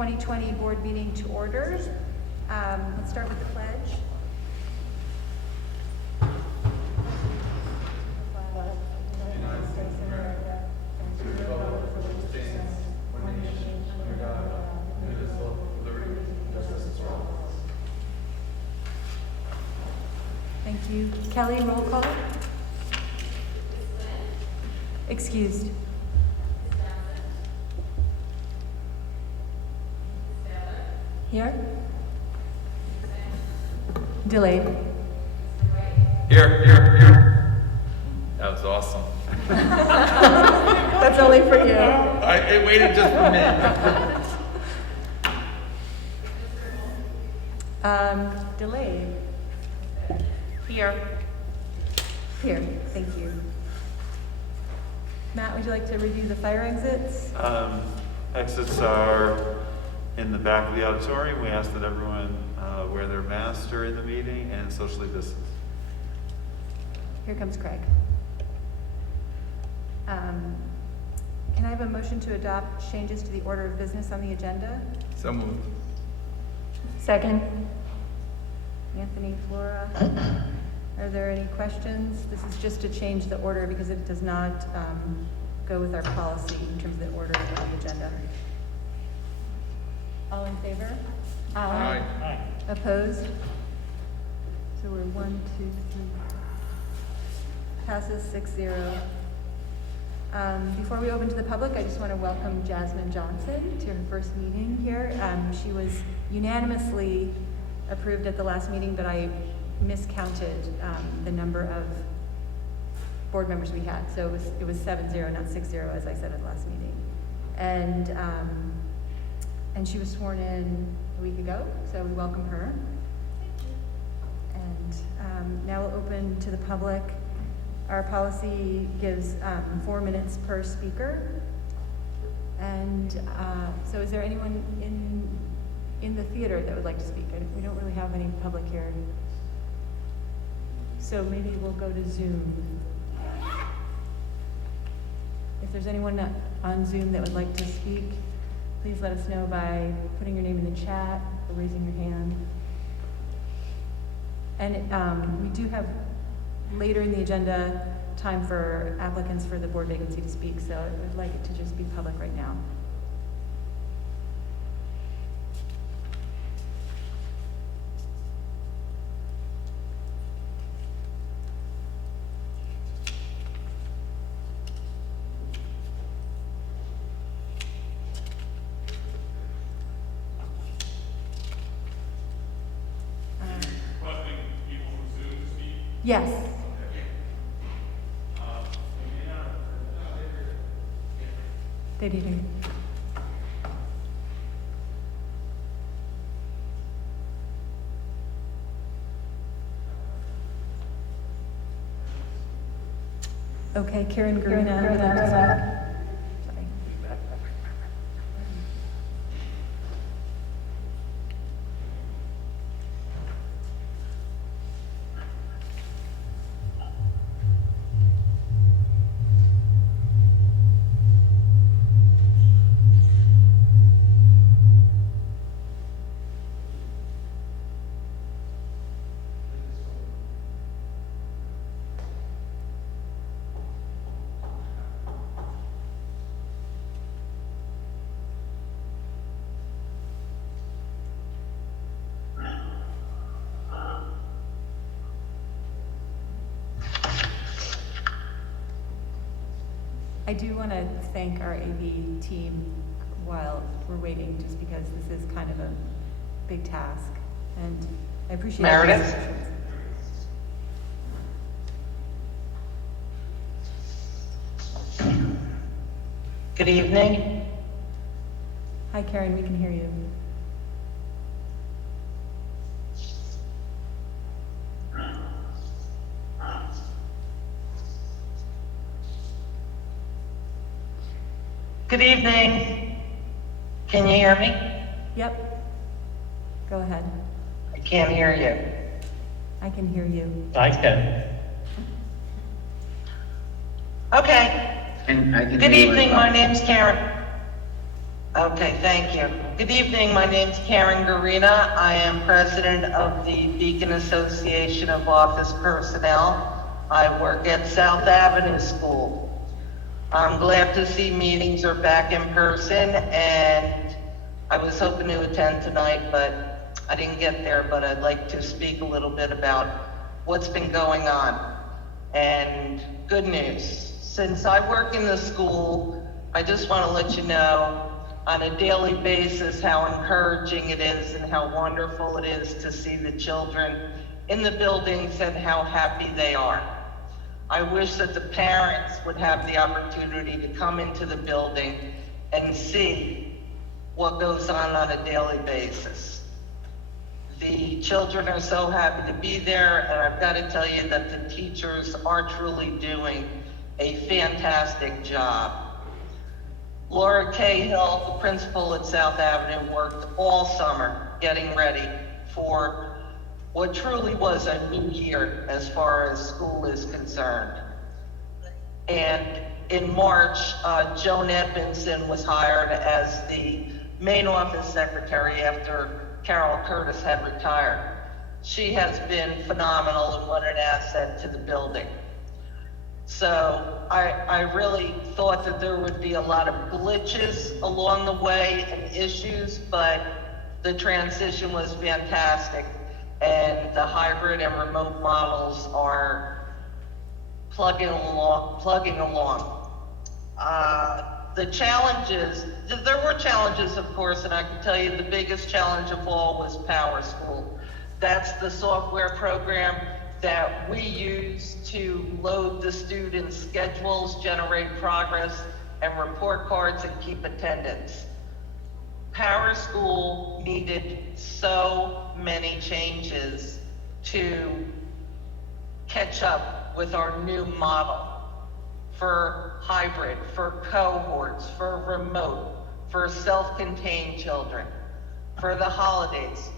2020 board meeting to order. Let's start with the pledge. United States of America, and to the republic for which it stands, one nation, under God, indivisible, with liberty and justice for all. Thank you. Kelly, roll call. Excused. Here. Delayed. Here. That was awesome. That's only for you. I waited just for a minute. Delayed. Here, thank you. Matt, would you like to review the fire exits? Exits are in the back of the auditorium. We ask that everyone wear their masks during the meeting and socially distance. Here comes Craig. Can I have a motion to adopt changes to the order of business on the agenda? So moved. Second. Anthony, Flora. Are there any questions? This is just to change the order because it does not go with our policy in terms of the order of the agenda. All in favor? Aye. Opposed? So we're 1, 2, 3. Passes 6-0. Before we open to the public, I just want to welcome Jasmine Johnson to her first meeting here. She was unanimously approved at the last meeting, but I miscounted the number of board members we had. So it was 7-0, not 6-0, as I said at the last meeting. And she was sworn in a week ago, so we welcome her. And now we'll open to the public. Our policy gives 4 minutes per speaker. And so is there anyone in the theater that would like to speak? We don't really have any public here. So maybe we'll go to Zoom. If there's anyone on Zoom that would like to speak, please let us know by putting your name in the chat or raising your hand. And we do have later in the agenda time for applicants for the board vacancy to speak, so I would like it to just be public right now. Yes. They did. Okay, Karen Garina. Sorry. I do want to thank our AV team while we're waiting, just because this is kind of a big task, and I appreciate Meredith? Good evening. Hi, Karen, we can hear you. Good evening. Can you hear me? Yep. Go ahead. I can't hear you. I can hear you. I can. Okay. And I can Good hear you evening, like my that. name's Karen. Okay, thank you. Good evening, my name's Karen Garina. I am president of the Beacon Association of Office Personnel. I work at South Avenue School. I'm glad to see meetings are back in person, and I was hoping to attend tonight, but I didn't get there, but I'd like to speak a little bit about what's been going on. And good news, since I work in the school, I just want to let you know on a daily basis how encouraging it is and how wonderful it is to see the children in the buildings and how happy they are. I wish that the parents would have the opportunity to come into the building and see what goes on a daily basis. The children are so happy to be there, and I've got to tell you that the teachers are truly doing a fantastic job. Laura Cahill, the principal at South Avenue, worked all summer getting ready for what truly was a new year as far as school is concerned. And in March, Joan Edmondson was hired as the main office secretary after Carol Curtis had retired. She has been phenomenal and what an asset to the building. So I really thought that there would be a lot of glitches along the way and issues, but the transition was fantastic, and the hybrid and remote models are plugging along. The challenges, there were challenges, of course, and I can tell you the biggest challenge of all was Power School. That's the software program that we use to load the students' schedules, generate progress, and report cards and keep attendance. Power School needed so many changes to catch up with our new model for hybrid, for cohorts, for remote, for self-contained children, for the holidays.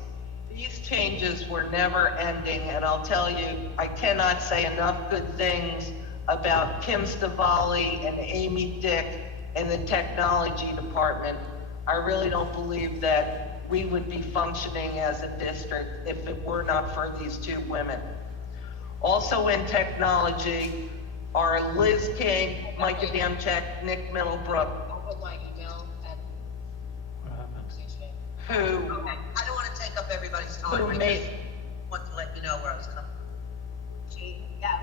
These changes were never ending, and I'll tell you, I cannot say enough good things about Kim Stavali and Amy Dick in the technology department. I really don't believe that we would be functioning as a district if it were not for these two women. Also in technology are Liz King, Mike Adamczyk, Nick Middlebrook, I'll put my email and who okay. I don't want to take up everybody's time. Who I made- just want to let you know where I was coming. Yeah.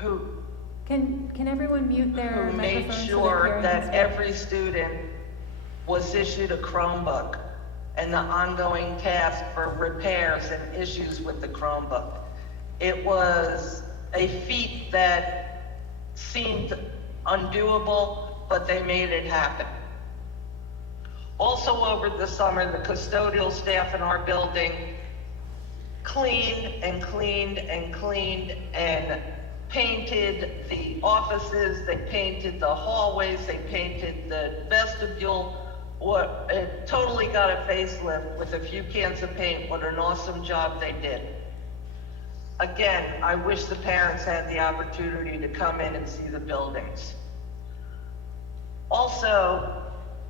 who Can everyone mute their who made microphones? sure that every student was issued a Chromebook and the ongoing task for repairs and issues with the Chromebook. It was a feat that seemed undoable, but they made it happen. Also over the summer, the custodial staff in our building cleaned and cleaned and cleaned and painted the offices, they painted the hallways, they painted the vestibule. It totally got a facelift with a few cans of paint. What an awesome job they did. Again, I wish the parents had the opportunity to come in and see the buildings. Also,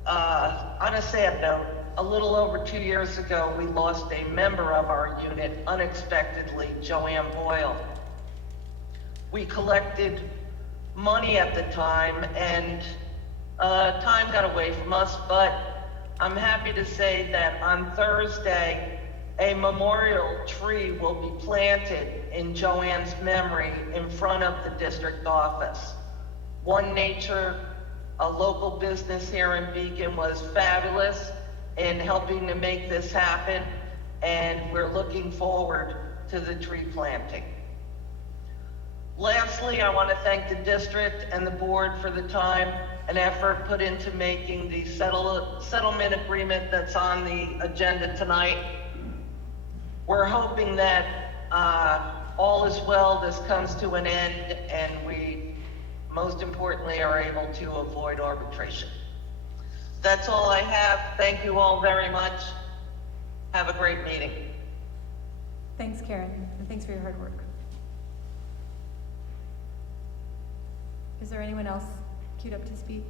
on a sad note, a little over 2 years ago, we lost a member of our unit unexpectedly, Joanne Boyle. We collected money at the time, and time got away from us, but I'm happy to say that on Thursday, a memorial tree will be planted in Joanne's memory in front of the district office. One Nature, a local business here in Beacon, was fabulous in helping to make this happen, and we're looking forward to the tree planting. Lastly, I want to thank the district and the board for the time and effort put into making the settlement agreement that's on the agenda tonight. We're hoping that all is well, this comes to an end, and we, most importantly, are able to avoid arbitration. That's all I have. Thank you all very much. Have a great meeting. Thanks, Karen, and thanks for your hard work. Is there anyone else queued up to speak?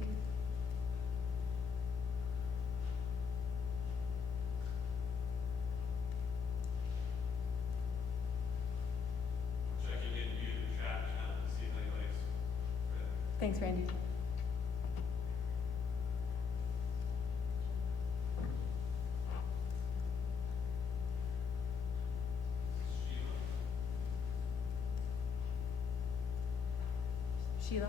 Thanks, Randy. Sheila?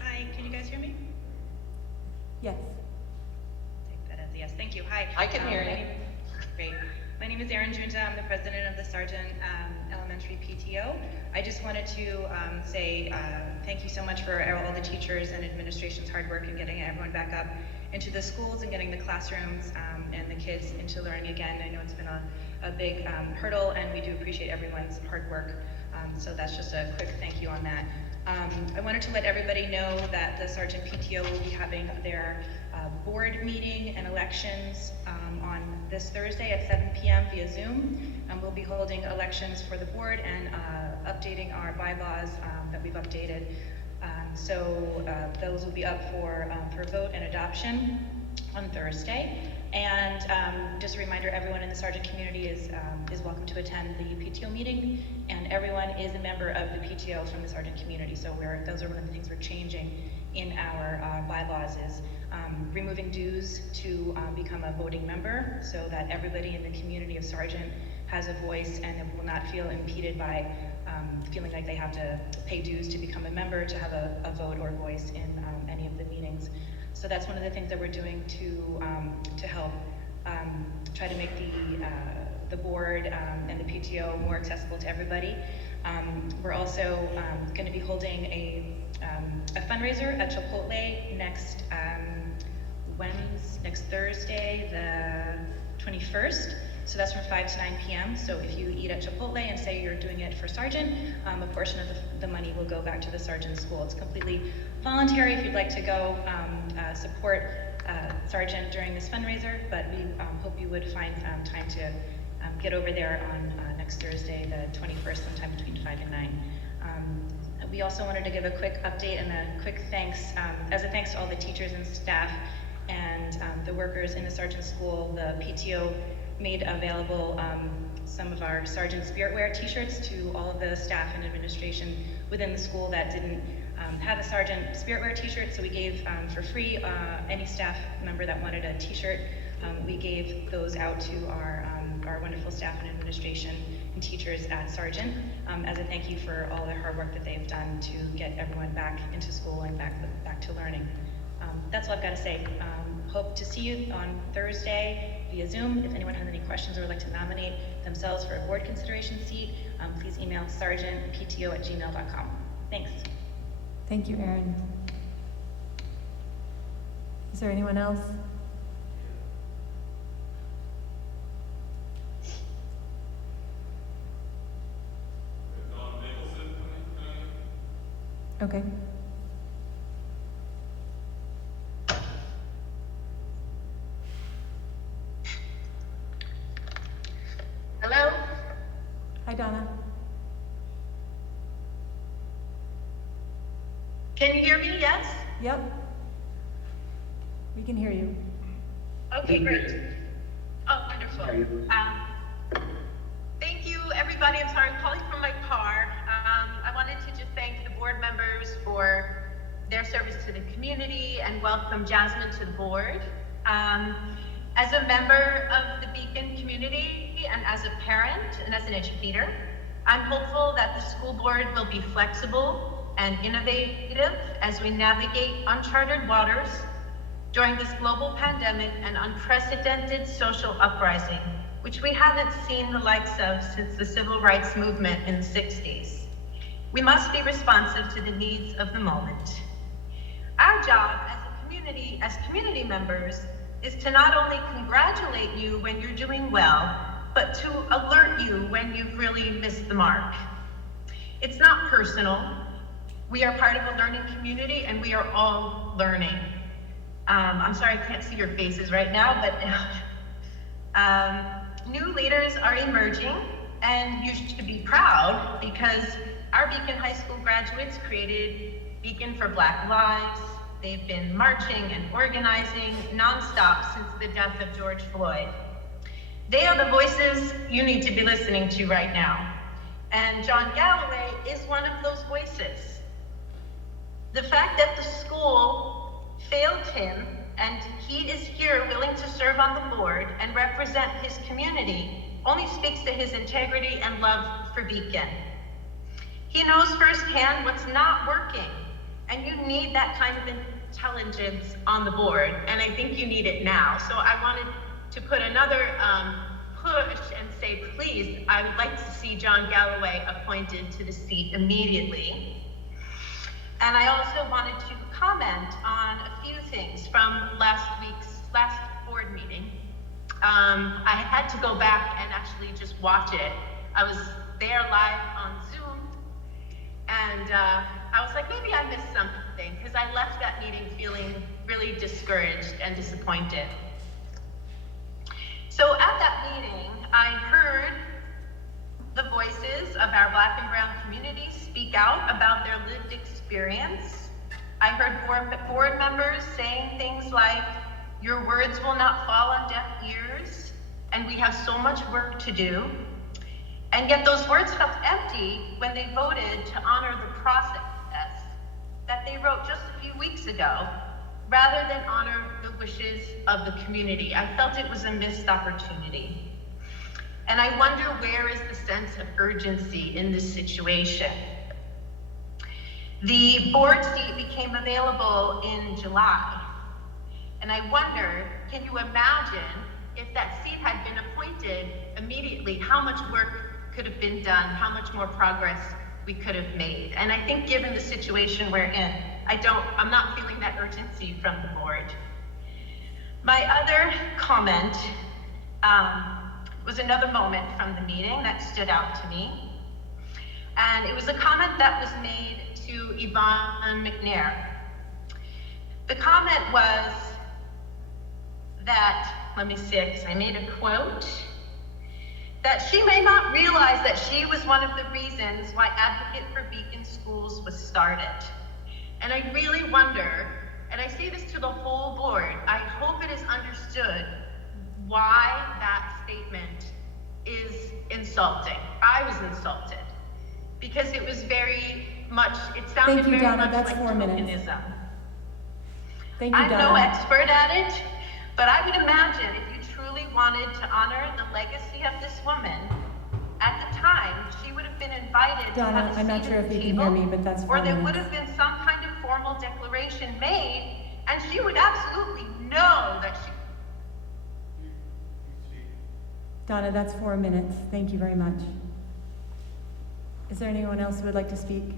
Hi, can you guys hear me? Yes. Take that as a yes. Thank you. Hi. I can hear you. Great. My name is Erin Junta. I'm the president of the Sgt Elementary PTO. I just wanted to say thank you so much for all the teachers and administration's hard work in getting everyone back up into the schools and getting the classrooms and the kids into learning again. I know it's been a big hurdle, and we do appreciate everyone's hard work. So that's just a quick thank you on that. I wanted to let everybody know that the Sgt PTO will be having their board meeting and elections on this Thursday at 7 p.m. via Zoom. We'll be holding elections for the board and updating our bylaws that we've updated. So those will be up for vote and adoption on Thursday. And just a reminder, everyone in the Sgt community is welcome to attend the PTO meeting, and everyone is a member of the PTO from the Sgt community. So those are one of the things we're changing in our bylaws is removing dues to become a voting member, so that everybody in the community of Sgt has a voice and will not feel impeded by feeling like they have to pay dues to become a member to have a vote or voice in any of the meetings. So that's one of the things that we're doing to help try to make the board and the PTO more accessible to everybody. We're also going to be holding a fundraiser at Chipotle next Thursday, the 21st. So that's from 5 to 9 p.m. So if you eat at Chipotle and say you're doing it for Sgt, a portion of the money will go back to the Sgt school. It's completely voluntary if you'd like to go support Sgt during this fundraiser, but we hope you would find time to get over there on next Thursday, the 21st, sometime between 5 and 9. We also wanted to give a quick update and a quick thanks, as a thanks to all the teachers and staff and the workers in the Sgt school. The PTO made available some of our Sgt Spirit Wear t-shirts to all of the staff and administration within the school that didn't have a Sgt Spirit Wear t-shirt, so we gave for free any staff member that wanted a t-shirt. We gave those out to our wonderful staff and administration and teachers at Sgt as a thank you for all the hard work that they've done to get everyone back into school and back to learning. That's all I've got to say. Hope to see you on Thursday via Zoom. If anyone has any questions or would like to nominate themselves for a board consideration seat, please email sergeantpto@gmail.com. Thanks. Thank you, Erin. Is there anyone else? Okay. Hello? Hi, Donna. Can you hear me? Yes? Yep. We can hear you. Okay, great. Oh, wonderful. Thank you, everybody. I'm sorry, I'm calling from my car. I wanted to just thank the board members for their service to the community and welcome Jasmine to the board. As a member of the Beacon community and as a parent and as an educator, I'm hopeful that the school board will be flexible and innovative as we navigate uncharted waters during this global pandemic and unprecedented social uprising, which we haven't seen the likes of since the civil rights movement in the 60s. We must be responsive to the needs of the moment. Our job as community members, is to not only congratulate you when you're doing well, but to alert you when you've really missed the mark. It's not personal. We are part of a learning community and we are all learning. I'm sorry I can't see your faces right now, but new leaders are emerging, and you should be proud because our Beacon High School graduates created Beacon for Black Lives. They've been marching and organizing nonstop since the death of George Floyd. They are the voices you need to be listening to right now. And John Galloway is one of those voices. The fact that the school failed him and he is here willing to serve on the board and represent his community only speaks to his integrity and love for Beacon. He knows firsthand what's not working, and you need that kind of intelligence on the board, and I think you need it now. So I wanted to put another push and say, please, I would like to see John Galloway appointed to the seat immediately. And I also wanted to comment on a few things from last board meeting. I had to go back and actually just watch it. I was there live on Zoom, and I was like, maybe I missed something, because I left that meeting feeling really discouraged and disappointed. So at that meeting, I heard the voices of our Black and Brown community speak out about their lived experience. I heard board members saying things like, your words will not fall on deaf ears, and we have so much work to do. And yet those words felt empty when they voted to honor the process that they wrote just a few weeks ago, rather than honor the wishes of the community. I felt it was a missed opportunity. And I wonder, where is the sense of urgency in this situation? The board seat became available in July. And I wonder, can you imagine if that seat had been appointed immediately, how much work could have been done, how much more progress we could have made? And I think given the situation we're in, I'm not feeling that urgency from the board. My other comment was another moment from the meeting that stood out to me. And it was a comment that was made to Yvonne McNair. The comment was that, let me see, because I made a quote, that she may not realize that she was one of the reasons why Advocate for Beacon Schools was started. And I really wonder, and I say this to the whole board, I hope it is understood why that statement is insulting. I was insulted because it was very much, it sounded Thank you, very Donna. much That's like 4 minutes. tokenism. Thank you, I'm Donna. no expert at it, but I would imagine if you truly wanted to honor the legacy of this woman, at the time, she would have been invited Donna, to have a I'm not seat sure at if the you can table, hear me, but that's 4 or there minutes. would have been some kind of formal declaration made, and she would absolutely know that she. Donna, that's 4 minutes. Thank you very much. Is there anyone else who would like to speak?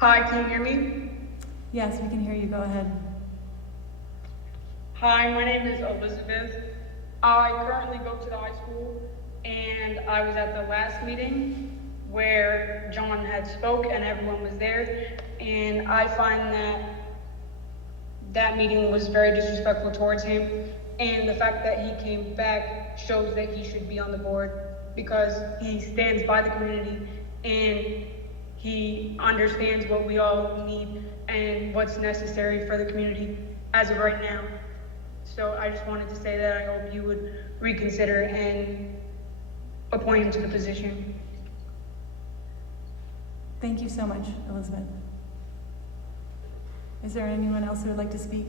Hi, can you hear me? Yes, we can hear you. Go ahead. Hi, my name is Elizabeth. I currently go to the high school, and I was at the last meeting where John had spoke and everyone was there, and I find that that meeting was very disrespectful towards him, and the fact that he came back shows that he should be on the board because he stands by the community and he understands what we all need and what's necessary for the community as of right now. So I just wanted to say that I hope you would reconsider and appoint him to the position. Thank you so much, Elizabeth. Is there anyone else who would like to speak?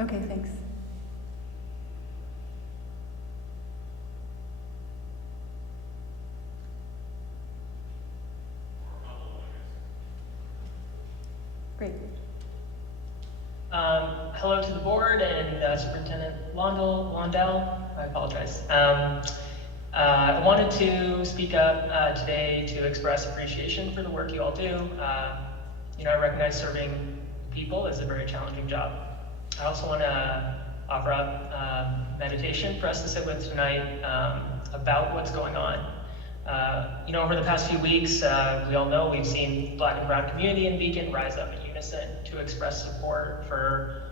Okay, thanks. Great. Hello to the board and Superintendent Londell. I apologize. I wanted to speak up today to express appreciation for the work you all do. I recognize serving people is a very challenging job. I also want to offer up meditation for us to sit with tonight about what's going on. Over the past few weeks, we all know we've seen Black and Brown community in Beacon rise up in unison to express support for,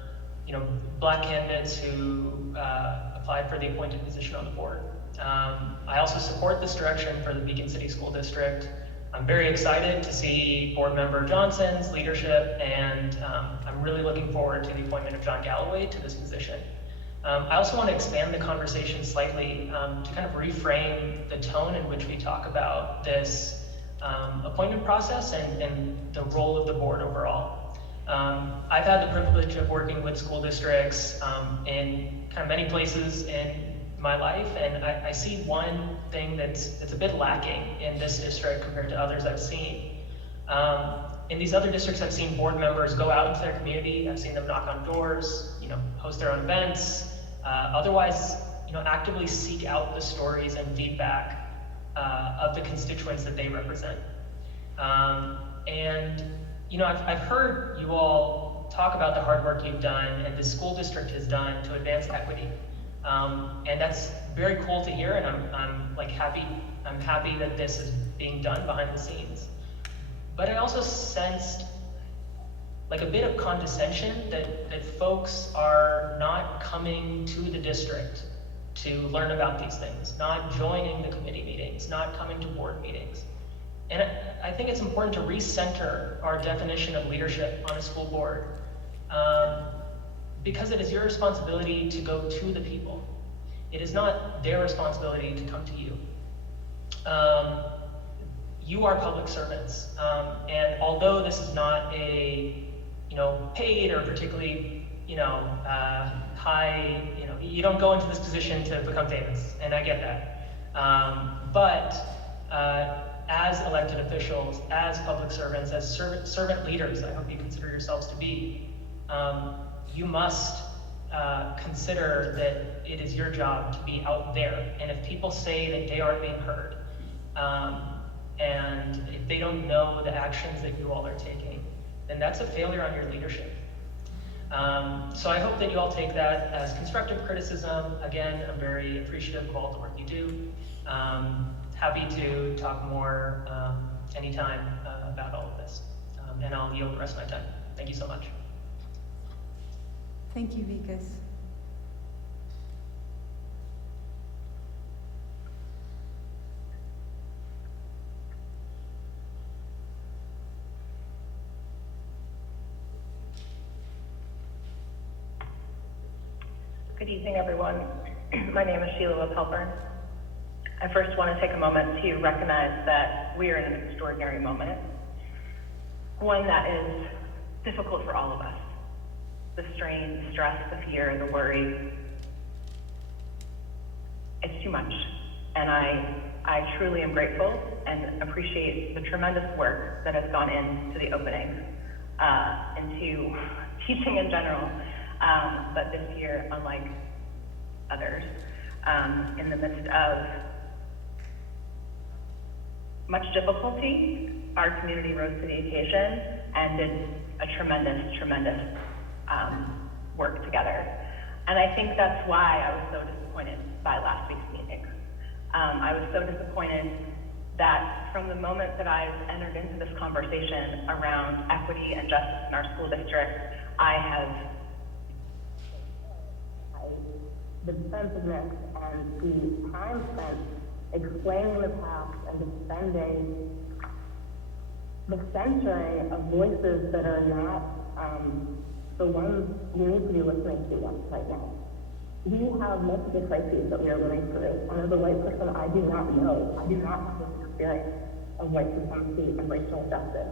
Black candidates who applied for the appointed position on the board. I also support this direction for the Beacon City School District. I'm very excited to see Board Member Johnson's leadership, and I'm really looking forward to the appointment of John Galloway to this position. I also want to expand the conversation slightly to kind of reframe the tone in which we talk about this appointment process and the role of the board overall. I've had the privilege of working with school districts in kind of many places in my life, and I see one thing that's a bit lacking in this district compared to others I've seen. In these other districts, I've seen board members go out into their community. I've seen them knock on doors, host their own events, otherwise, actively seek out the stories and feedback of the constituents that they represent. I've heard you all talk about the hard work you've done and the school district has done to advance equity. And that's very cool to hear, and I'm happy that this is being done behind the scenes. But I also sensed a bit of condescension that folks are not coming to the district to learn about these things, not joining the committee meetings, not coming to board meetings. And I think it's important to recenter our definition of leadership on a school board, because it is your responsibility to go to the people. It is not their responsibility to come to you. You are public servants, and although this is not a paid or particularly high, you don't go into this position to become famous, and I get that. But as elected officials, as public servants, as servant leaders, I hope you consider yourselves to be, you must consider that it is your job to be out there. And if people say that they aren't being heard, and if they don't know the actions that you all are taking, then that's a failure on your leadership. So I hope that you all take that as constructive criticism. Again, I'm very appreciative of all the work you do. Happy to talk more anytime about all of this. And I'll yield the rest of my time. Thank you so much. Thank you, Vikas. Good evening, everyone. My name is Sheila Pelper. I first want to take a moment to recognize that we are in an extraordinary moment, one that is difficult for all of us. The strain, the stress, the fear, the worry, it's too much. And I truly am grateful and appreciate the tremendous work that has gone into the opening, into teaching in general, but this year, unlike others, in the midst of much difficulty, our community rose to the occasion and did a tremendous work together. And I think that's why I was so disappointed by last week's meeting. I was so disappointed that from the moment that I've entered into this conversation around equity and justice in our school district, the defensiveness and the time spent explaining the past and defending the censoring of voices that are not the ones you need to be listening to right now. We have multiple crises that we are living through, and as a white person, I do not know. I do not have this experience of white supremacy and racial injustice.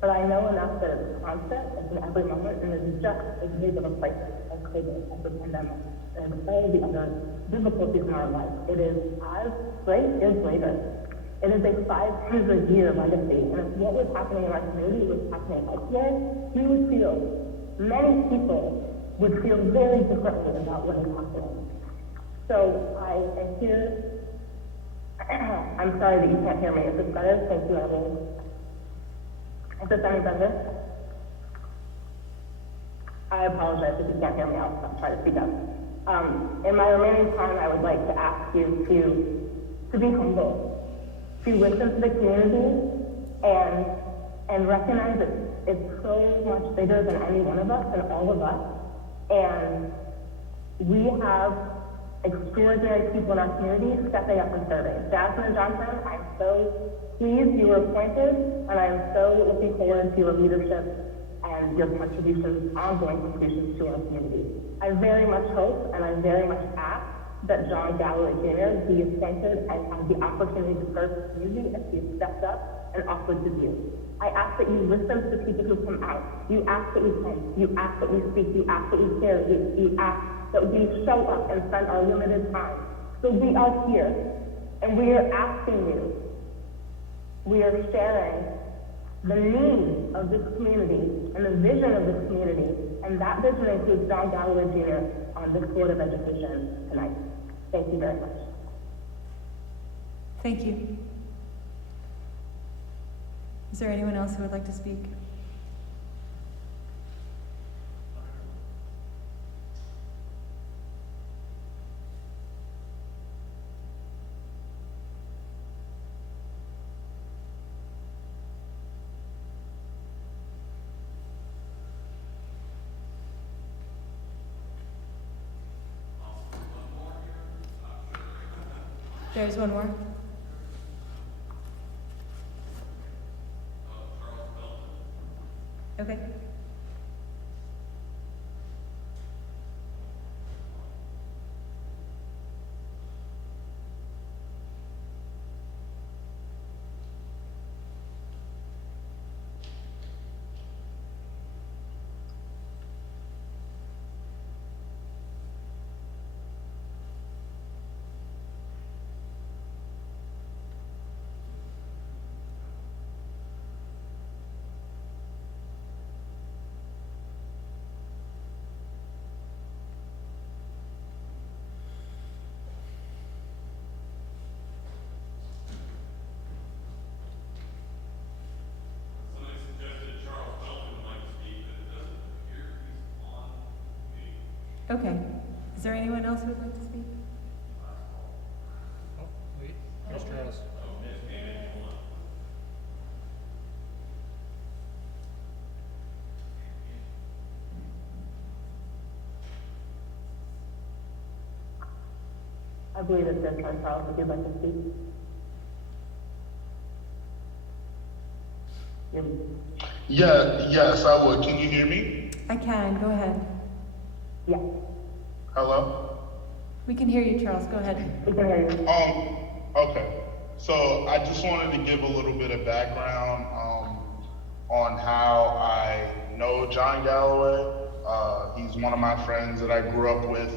But I know enough that it's constant, it's in every moment, and it's just as big of a crisis as COVID, as the pandemic, and all the other difficulties in our life. It is as great or greater. It is a 500-year legacy, and if what was happening in our community was happening elsewhere, we would feel, many people would feel very differently about what is happening. So I am here. I'm sorry that you can't hear me. Is this better? Thank you, Eileen. Is this any better? I apologize if you can't hear me. I'll try to speak up. In my remaining time, I would like to ask you to be humble, to listen to the community, and recognize that it's so much bigger than any one of us and all of us. And we have extraordinary people in our community stepping up and serving. Jasmine Johnson, I'm so pleased you were appointed, and I'm so looking forward to your leadership and your contributions, ongoing contributions to our community. I very much hope and I very much ask that John Galloway Jr. be appointed and have the opportunity to serve the community as he has stepped up and offered to do. I ask that you listen to the people who come out. You ask that we come. You ask that we speak. You ask that we care. You ask that we show up and spend our limited time. So we are here, and we are asking you. We are sharing the needs of this community and the vision of this community, and that vision includes John Galloway Jr. on this Board of Education tonight. Thank you very much. Thank you. Is there anyone else who would like to speak? There's one more. Okay. Okay. Is there anyone else who would like to speak? Oh, wait, here's Charles. I believe it's your turn, Charles, if you'd like to speak. Yes, I would. Can you hear me? I can. Go ahead. Yeah, Hello? We can hear you, Charles. Go ahead. we can hear you. Okay. So I just wanted to give a little bit of background on how I know John Galloway. He's one of my friends that I grew up with.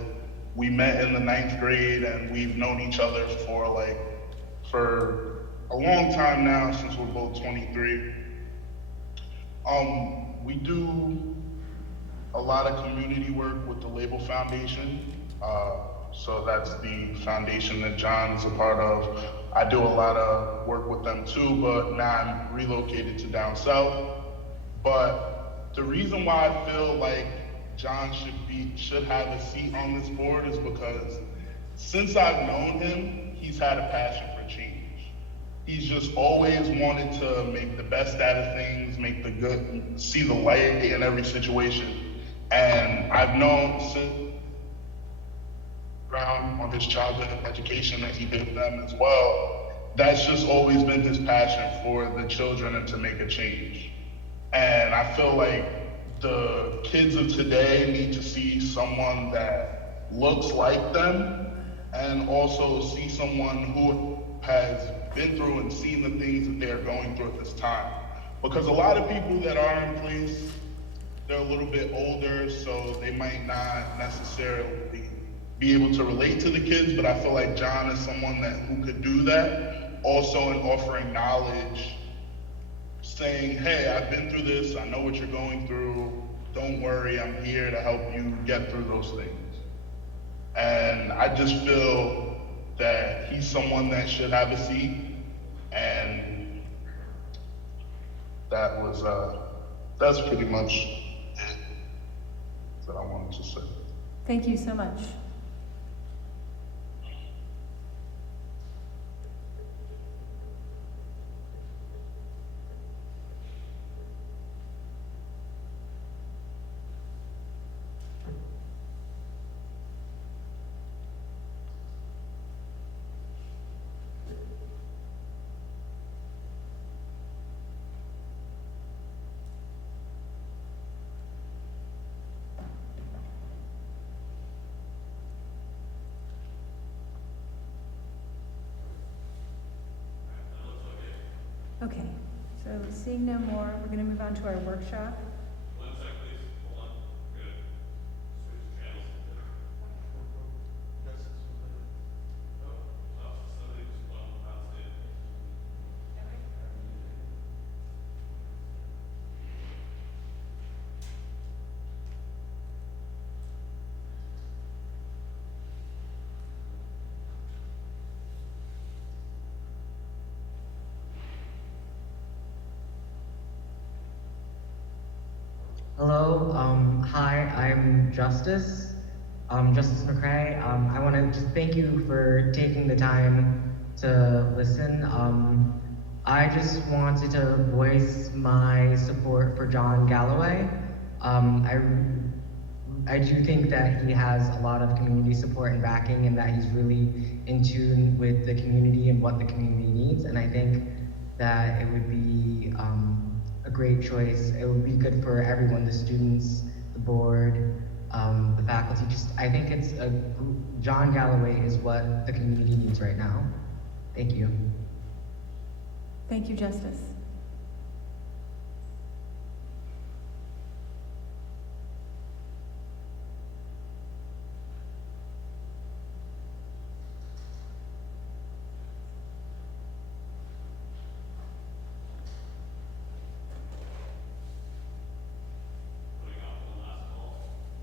We met in the 9th grade and we've known each other for a long time now, since we're both 23. We do a lot of community work with the Label Foundation. So that's the foundation that John's a part of. I do a lot of work with them too, but now I'm relocated to down south. But the reason why I feel like John should have a seat on this board is because since I've known him, he's had a passion for change. He's just always wanted to make the best out of things, make the good, see the light in every situation. And I've known since around on his childhood education that he did them as well. That's just always been his passion for the children and to make a change. And I feel like the kids of today need to see someone that looks like them and also see someone who has been through and seen the things that they're going through at this time. Because a lot of people that are in place, they're a little bit older, so they might not necessarily be able to relate to the kids, but I feel like John is someone who could do that. Also in offering knowledge, saying, hey, I've been through this, I know what you're going through, don't worry, I'm here to help you get through those things. And I just feel that he's someone that should have a seat, and that's pretty much it that I wanted to say. Thank you so much. Okay, so seeing no more, we're going to move on to our workshop. One sec, please. Hold on. We're gonna switch channels. Somebody just went on stage. Hello, hi, I'm Justice McCrae. I want to just thank you for taking the time to listen. I just wanted to voice my support for John Galloway. I do think that he has a lot of community support and backing, and that he's really in tune with the community and what the community needs, and I think that it would be a great choice. It would be good for everyone, the students, the board, the faculty. I think John Galloway is what the community needs right now. Thank you. Thank you, Justice.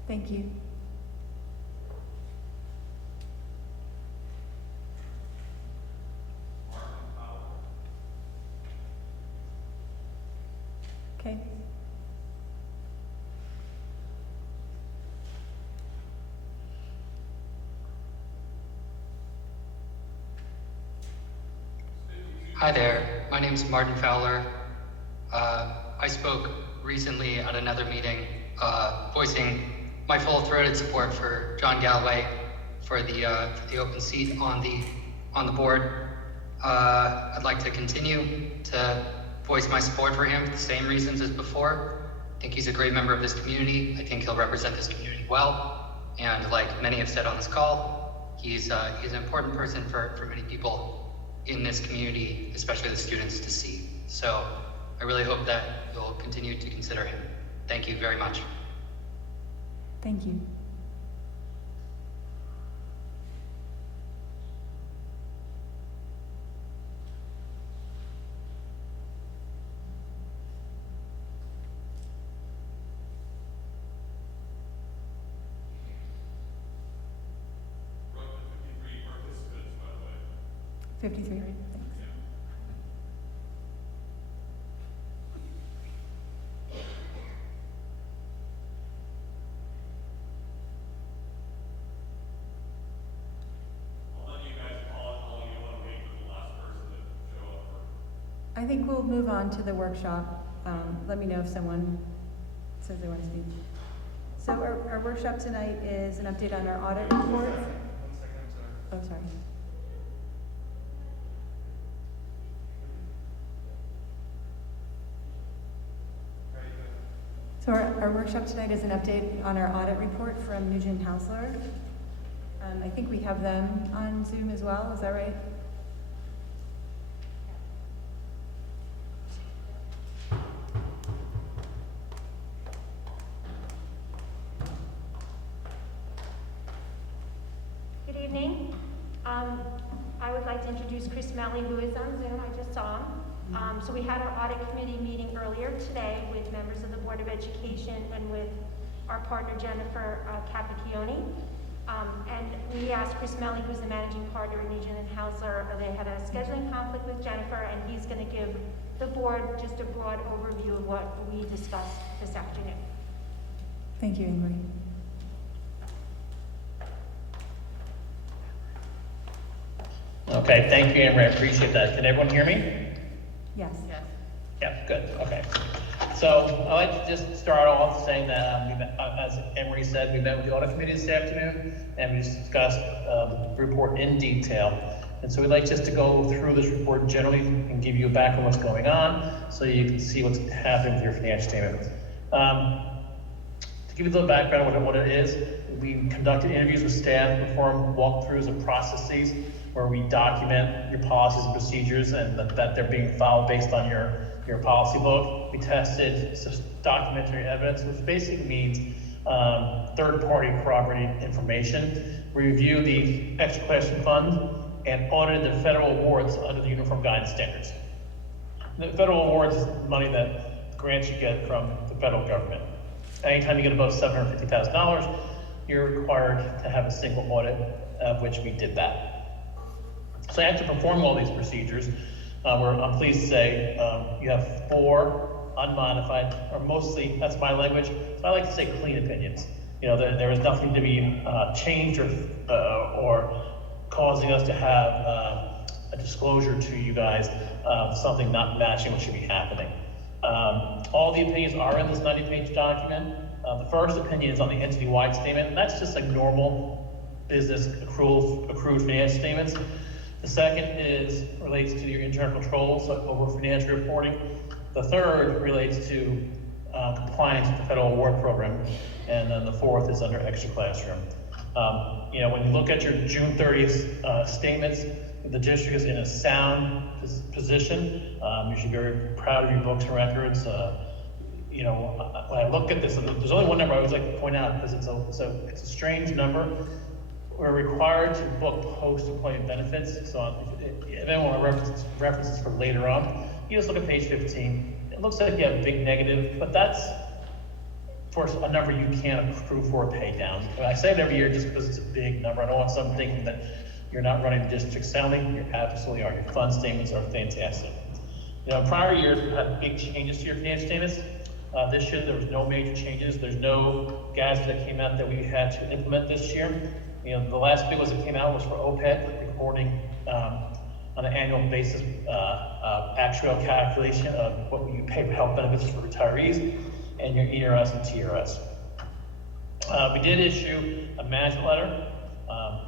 Thank you. Okay. Hi there, my name is Martin Fowler. I spoke recently at another meeting voicing my full-throated support for John Galloway for the open seat on the board. I'd like to continue to voice my support for him for the same reasons as before. I think he's a great member of this community. I think he'll represent this community well. And like many have said on this call, he's an important person for many people in this community, especially the students, to see. So I really hope that you'll continue to consider him. Thank you very much. Thank you. We're up to 53 participants, by the way. 53, right? Thanks. I'll let you guys call it how long you want to wait for the last person to show up for. I think we'll move on to the workshop. Let me know if someone says they want to speak. So our workshop tonight is an update on our audit report. 1 second, I'm sorry. Oh, sorry. So our workshop tonight is an update on our audit report from Nugent Haussler. I think we have them on Zoom as well, is that right? Good evening. I would like to introduce Chris Melly, who is on Zoom. I just saw him. So we had our audit committee meeting earlier today with members of the Board of Education and with our partner Jennifer Capicchione. And we asked Chris Melly, who's the managing partner in Nugent and Haussler, they had a scheduling conflict with Jennifer, and he's going to give the board just a broad overview of what we discussed this afternoon. Thank you, Ingrid. Okay, thank you, Amber. I appreciate that. Can everyone hear me? Yes. Yeah, good. Okay. So I'd like to just start off saying that, as Emery said, we met with the audit committee this afternoon, and we discussed the report in detail. And so we'd like just to go through this report generally and give you a background on what's going on, so you can see what's happening with your financial statement. To give you a little background on what it is, we conducted interviews with staff, performed walkthroughs of processes where we document your policies and procedures and that they're being followed based on your policy book. We tested documentary evidence, which basically means third-party corroborating information. We reviewed the extra classroom fund and audited the federal awards under the Uniform Guidance Standards. The federal awards is money that grants you get from the federal government. Anytime you get above $750,000, you're required to have a single audit, of which we did that. So after performing all these procedures, I'm pleased to say you have 4 unmodified, or mostly, that's my language, so I like to say clean opinions. You know, there is nothing to be changed or causing us to have a disclosure to you guys of something not matching what should be happening. All the opinions are in this 90-page document. The first opinion is on the entity-wide statement, and that's just like normal business accrued financial statements. The second relates to your internal controls over financial reporting. The third relates to compliance with the federal award program, and then the fourth is under extra classroom. You know, when you look at your June 30th statements, the district is in a sound position. You should be very proud of your books and records. You know, when I look at this, there's only one number I always like to point out because it's a strange number. We're required to book post-employment benefits. So if anyone wants references for later on, you just look at page 15. It looks like you have a big negative, but that's for a number you can't accrue for or pay down. I say it every year just because it's a big number. I don't want someone thinking that you're not running the district sounding. You absolutely are. Your fund statements are fantastic. You know, in prior years, we've had big changes to your financial statements. This year, there was no major changes. There's no gadgets that came out that we had to implement this year. You know, the last big ones that came out was for OPEB, reporting on an annual basis, actual calculation of what you pay for health benefits for retirees, and your ERS and TRS. We did issue a management letter.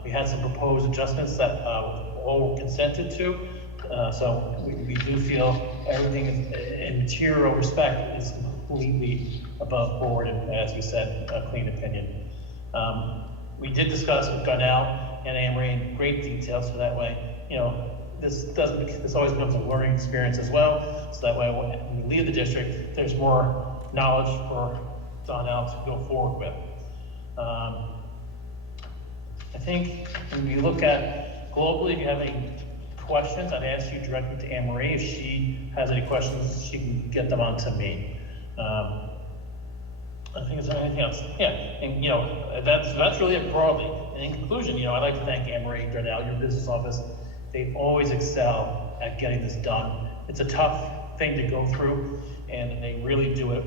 We had some proposed adjustments that all were consented to. So we do feel everything in material respect is completely above board, and as we said, a clean opinion. We did discuss with Garina and Amory in great detail, so that way, you know, this always becomes a learning experience as well. So that way, when we leave the district, there's more knowledge for Donnell to go forward with. I think when you look at globally, if you have any questions, I'd ask you directly to Anne-Marie. If she has any questions, she can get them on to me. I think is there anything else? Yeah, and you know, that's really it broadly. And in conclusion, you know, I'd like to thank Anne-Marie Darnell, your business office. They always excel at getting this done. It's a tough thing to go through, and they really do it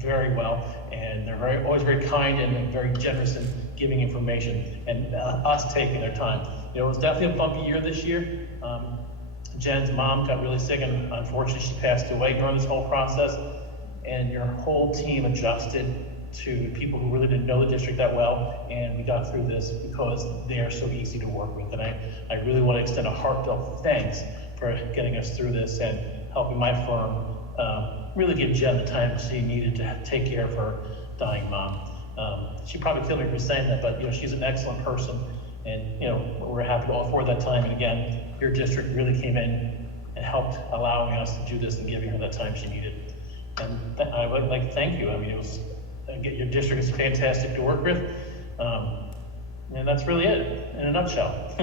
very well. And they're always very kind and very generous in giving information and us taking their time. You know, it was definitely a bumpy year this year. Jen's mom got really sick, and unfortunately she passed away during this whole process. And your whole team adjusted to people who really didn't know the district that well, and we got through this because they are so easy to work with. And I really want to extend a heartfelt thanks for getting us through this and helping my firm really give Jen the time she needed to take care of her dying mom. She probably killed me for saying that, but she's an excellent person, and we're happy to afford that time. And again, your district really came in and helped allowing us to do this and giving her that time she needed. And I would like to thank you. I mean, your district is fantastic to work with, and that's really it in a nutshell.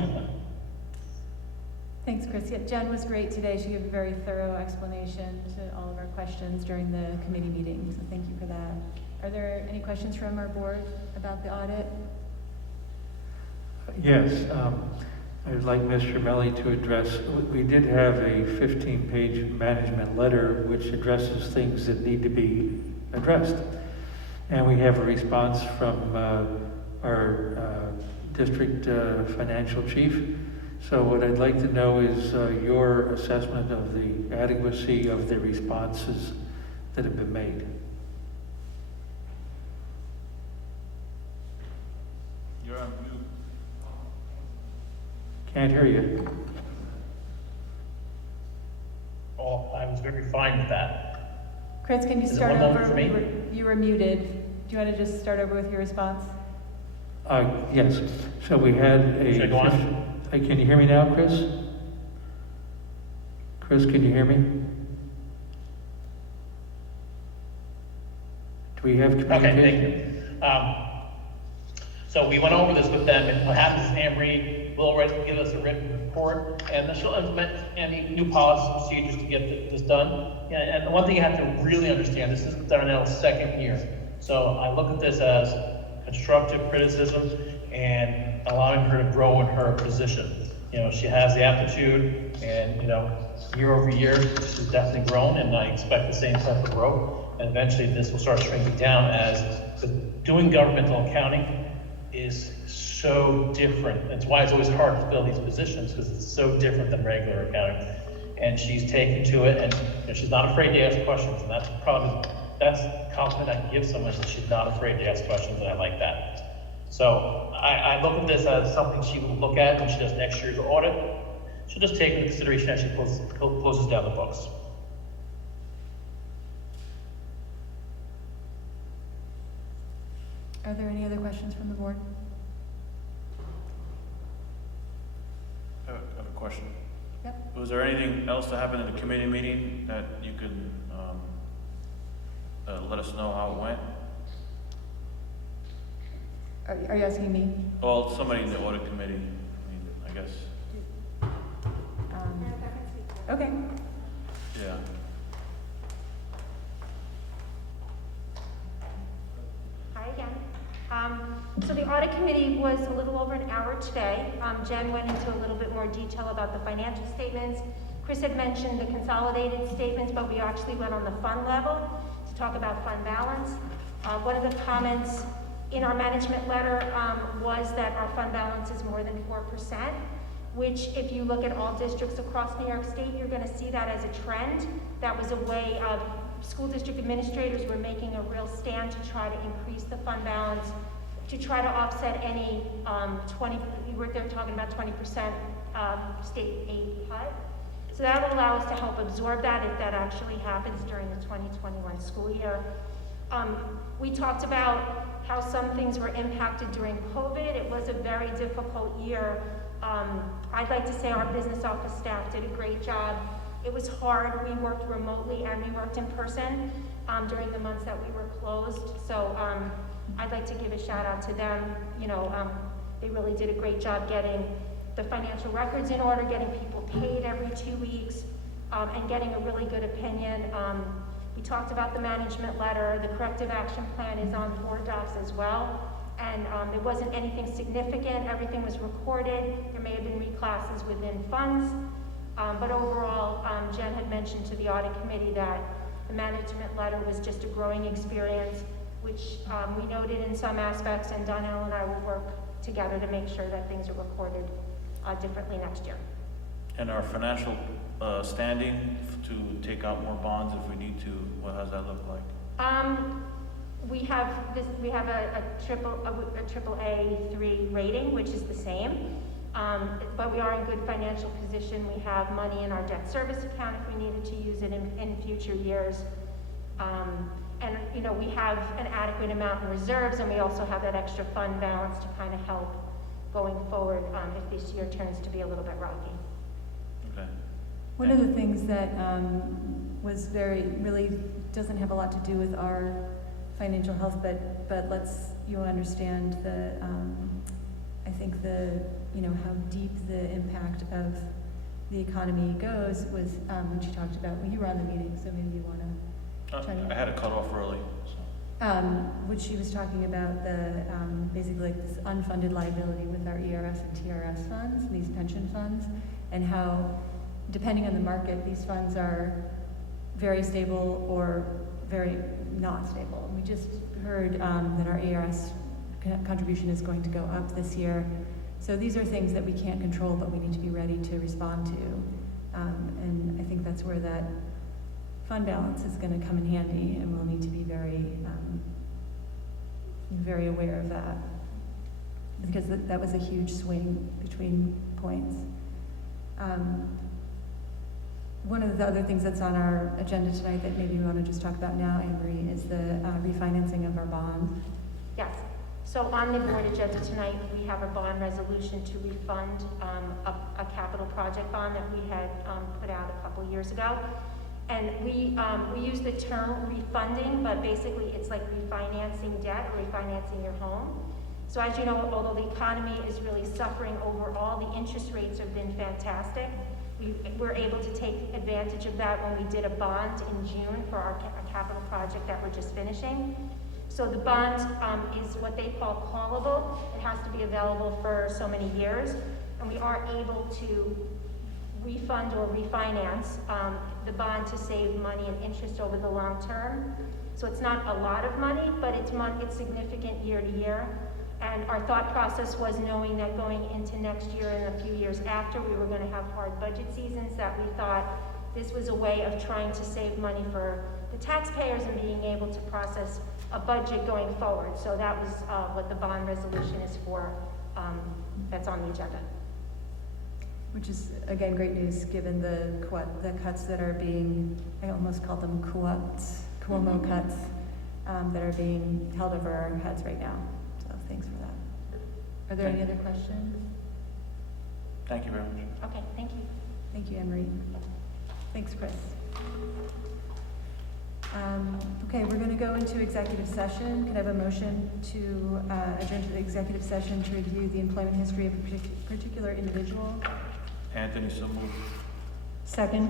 Thanks, Chris. Yeah, Jen was great today. She gave a very thorough explanation to all of our questions during the committee meeting, so thank you for that. Are there any questions from our board about the audit? Yes, I would like Mr. Melly to address, we did have a 15-page management letter which addresses things that need to be addressed. And we have a response from our district financial chief. So what I'd like to know is your assessment of the adequacy of the responses that have been made. You're on mute. Can't hear you. Oh, I was very fine with that. Chris, can you Is it start one moment over? for me? You were muted. Do you want to just start over with your response? Yes. So we had a. Should I go on? Can you hear me now, Chris? Chris, can you hear me? Do we have communication? Okay, thank you. So we went over this with them, and what happens is Anne Marie will give us a written report, and then she'll implement any new policies and procedures to get this done. And one thing you have to really understand, this is Darnell's second year. So I look at this as constructive criticism and allowing her to grow in her position. She has the aptitude, and year over year, she's definitely grown, and I expect the same type of growth. And eventually this will start shrinking down as doing governmental accounting is so different. That's why it's always hard to fill these positions, because it's so different than regular accounting. And she's taken to it, and she's not afraid to ask questions, and that's the compliment I can give someone, is that she's not afraid to ask questions, and I like that. So I look at this as something she will look at when she does next year's audit. She'll just take into consideration as she closes down the books. Are there any other questions from the board? I have a question. Yep. Was there anything else that happened in the committee meeting that you could let us know how it went? Are you asking me? Well, somebody in the audit committee, I guess. Okay. Yeah. Hi again. So the audit committee was a little over an hour today. Jen went into a little bit more detail about the financial statements. Chris had mentioned the consolidated statements, but we actually went on the fund level to talk about fund balance. One of the comments in our management letter was that our fund balance is more than 4%, which if you look at all districts across New York State, you're going to see that as a trend. That was a way of school district administrators were making a real stand to try to increase the fund balance, to try to offset any they're talking about 20% state aid cut. So that will allow us to help absorb that if that actually happens during the 2021 school year. We talked about how some things were impacted during COVID. It was a very difficult year. I'd like to say our business office staff did a great job. It was hard. We worked remotely and we worked in person during the months that we were closed. So I'd like to give a shout out to them. They really did a great job getting the financial records in order, getting people paid every 2 weeks, and getting a really good opinion. We talked about the management letter. The corrective action plan is on board docs as well. And there wasn't anything significant. Everything was recorded. There may have been reclasses within funds. But overall, Jen had mentioned to the audit committee that the management letter was just a growing experience, which we noted in some aspects, and Donnell and I will work together to make sure that things are recorded differently next year. And our financial standing to take out more bonds if we need to, what does that look like? We have a triple A3 rating, which is the same. But we are in good financial position. We have money in our debt service account if we needed to use it in future years. And you know, we have an adequate amount in reserves, and we also have that extra fund balance to kind of help going forward if this year turns to be a little bit rocky. Okay. One of the things that was really doesn't have a lot to do with our financial health, but lets you understand I think how deep the impact of the economy goes was when she talked about, well, you were on the meeting, so maybe you want to I had to cut off early. So. Which she was talking about basically like this unfunded liability with our ERS and TRS funds, these pension funds, and how, depending on the market, these funds are very stable or very not stable. We just heard that our ERS contribution is going to go up this year. So these are things that we can't control, but we need to be ready to respond to. And I think that's where that fund balance is going to come in handy, and we'll need to be very aware of that, because that was a huge swing between points. One of the other things that's on our agenda tonight that maybe we want to just talk about now, Anne-Marie, is the refinancing of our bond. Yes. So on the board agenda tonight, we have a bond resolution to refund a capital project bond that we had put out a couple years ago. And we use the term refunding, but basically it's like refinancing debt or refinancing your home. So as you know, although the economy is really suffering overall, the interest rates have been fantastic. We were able to take advantage of that when we did a bond in June for our capital project that we're just finishing. So the bond is what they call callable. It has to be available for so many years, and we are able to refund or refinance the bond to save money and interest over the long term. So it's not a lot of money, but it's significant year to year. And our thought process was knowing that going into next year and a few years after, we were going to have hard budget seasons, that we thought this was a way of trying to save money for the taxpayers and being able to process a budget going forward. So that was what the bond resolution is for, that's on the agenda. Which is, again, great news, given the cuts that are being, I almost call them Cuomo cuts, that are being held over our heads right now. So thanks for that. Are there any other questions? Thank you very much. Okay, thank you. Thank you, Anne-Marie. Thanks, Chris. Okay, we're going to go into executive session. Can I have a motion to adjourn to the executive session to review the employment history of a particular individual? Anthony, so moved. Second. Is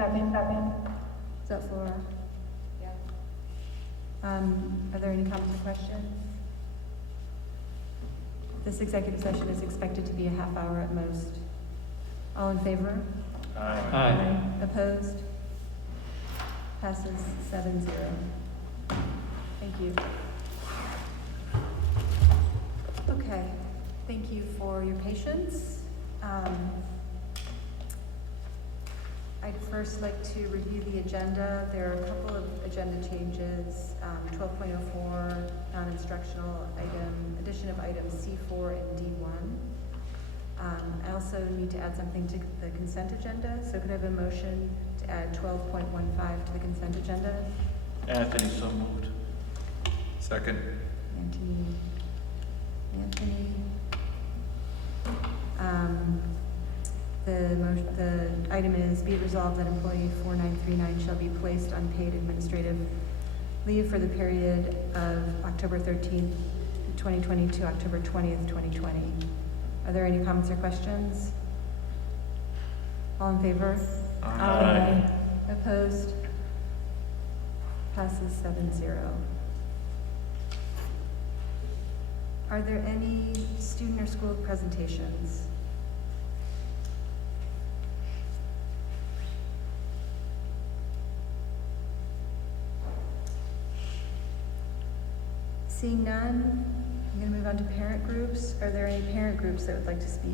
that Flora? Yeah. Are there any comments or questions? This executive session is expected to be a half hour at most. All in favor? Aye. Aye. Opposed? Passes 7-0. Thank you. Okay, thank you for your patience. I'd first like to review the agenda. There are a couple of agenda changes. 12.04, non-instructional item, addition of items C4 and D1. I also need to add something to the consent agenda. So could I have a motion to add 12.15 to the consent agenda? Anthony, so moved. Second. Anthony. The item is, be it resolved that employee 4939 shall be placed on paid administrative leave for the period of October 13th, 2020 to October 20th, 2020. Are there any comments or questions? All in favor? Aye. Opposed? Passes 7-0. Are there any student or school presentations? Seeing none, I'm going to move on to parent groups. Are there any parent groups that would like to speak?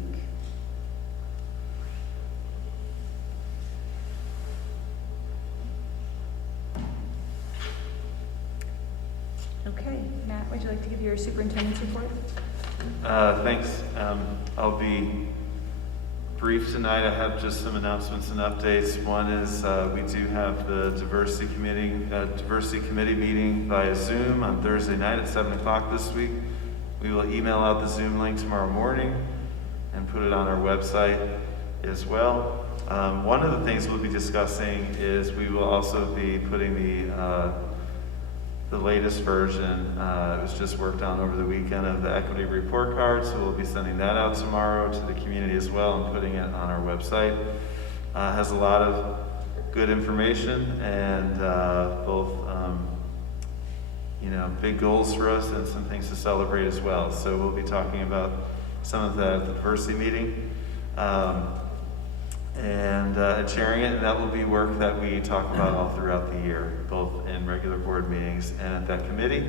Okay, Matt, would you like to give your superintendent's report? Thanks. I'll be brief tonight. I have just some announcements and updates. One is we do have the diversity committee meeting via Zoom on Thursday night at 7 o'clock this week. We will email out the Zoom link tomorrow morning and put it on our website as well. One of the things we'll be discussing is we will also be putting the latest version, it was just worked on over the weekend, of the equity report card, so we'll be sending that out tomorrow to the community as well and putting it on our website. Has a lot of good information and both big goals for us and some things to celebrate as well. So we'll be talking about some of that at the diversity meeting and sharing it, and that will be work that we talk about all throughout the year, both in regular board meetings and at that committee.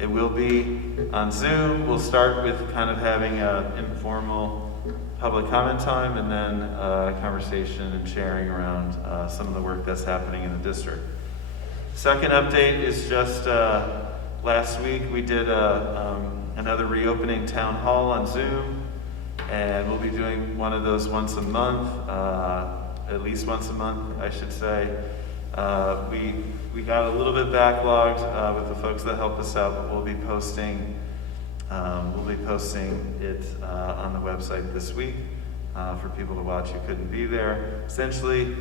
It will be on Zoom. We'll start with kind of having an informal public comment time and then conversation and sharing around some of the work that's happening in the district. Second update is just last week we did another reopening town hall on Zoom, and we'll be doing one of those once a month, at least once a month, I should say. We got a little bit backlogged with the folks that helped us out, but we'll be posting it on the website this week for people to watch who couldn't be there. Essentially,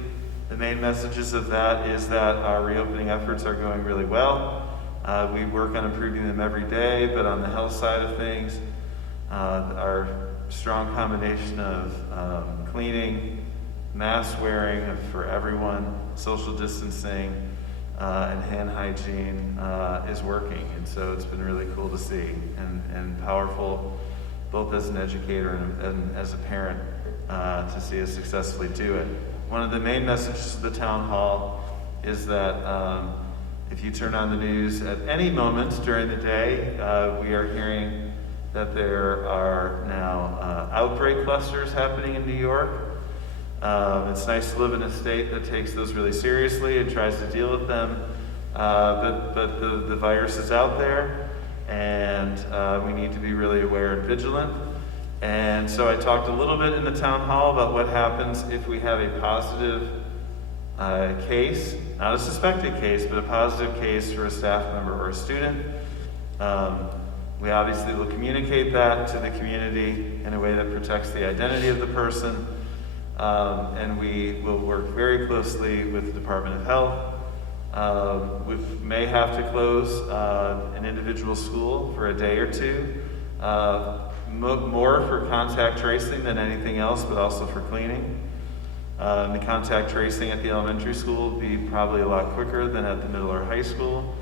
the main messages of that is that our reopening efforts are going really well. We work on improving them every day, but on the health side of things, our strong combination of cleaning, mask wearing for everyone, social distancing, and hand hygiene is working. And so it's been really cool to see and powerful, both as an educator and as a parent, to see us successfully do it. One of the main messages of the town hall is that if you turn on the news at any moment during the day, we are hearing that there are now outbreak clusters happening in New York. It's nice to live in a state that takes those really seriously and tries to deal with them, but the virus is out there, and we need to be really aware and vigilant. And so I talked a little bit in the town hall about what happens if we have a positive case, not a suspected case, but a positive case for a staff member or a student. We obviously will communicate that to the community in a way that protects the identity of the person, and we will work very closely with the Department of Health. We may have to close an individual school for a day or two, more for contact tracing than anything else, but also for cleaning. The contact tracing at the elementary school will be probably a lot quicker than at the middle or high school.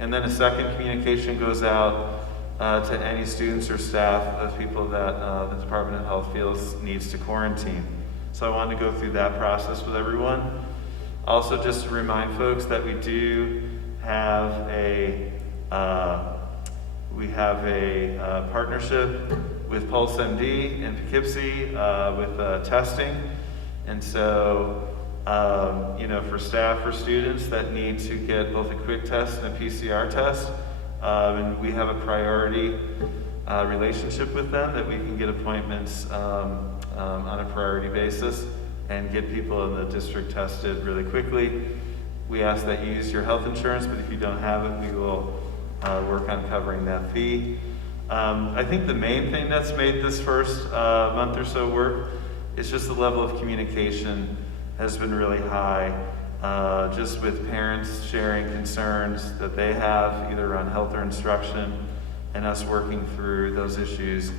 And then a second communication goes out to any students or staff of people that the Department of Health feels needs to quarantine. So I wanted to go through that process with everyone. Also, just to remind folks that we do have a partnership with Pulse MD in Poughkeepsie with testing. And so, for staff or students that need to get both a quick test and a PCR test, and we have a priority relationship with them that we can get appointments on a priority basis and get people in the district tested really quickly. We ask that you use your health insurance, but if you don't have it, we will work on covering that fee. I think the main thing that's made this first month or so work is just the level of communication has been really high, just with parents sharing concerns that they have either around health or instruction, and us working through those issues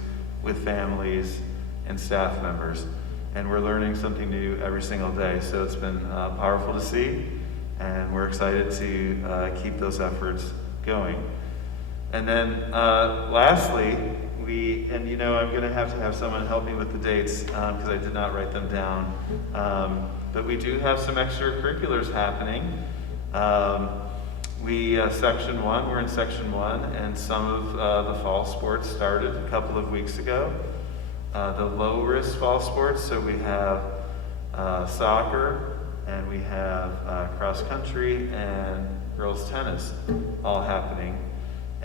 with families and staff members. And we're learning something new every single day, so it's been powerful to see, and we're excited to keep those efforts going. And then lastly, I'm going to have someone help me with the dates because I did not write them down. But we do have some extracurriculars happening. Section 1, we're in Section 1, and some of the fall sports started a couple of weeks ago. The low-risk fall sports, so we have soccer, and we have cross-country and girls tennis all happening.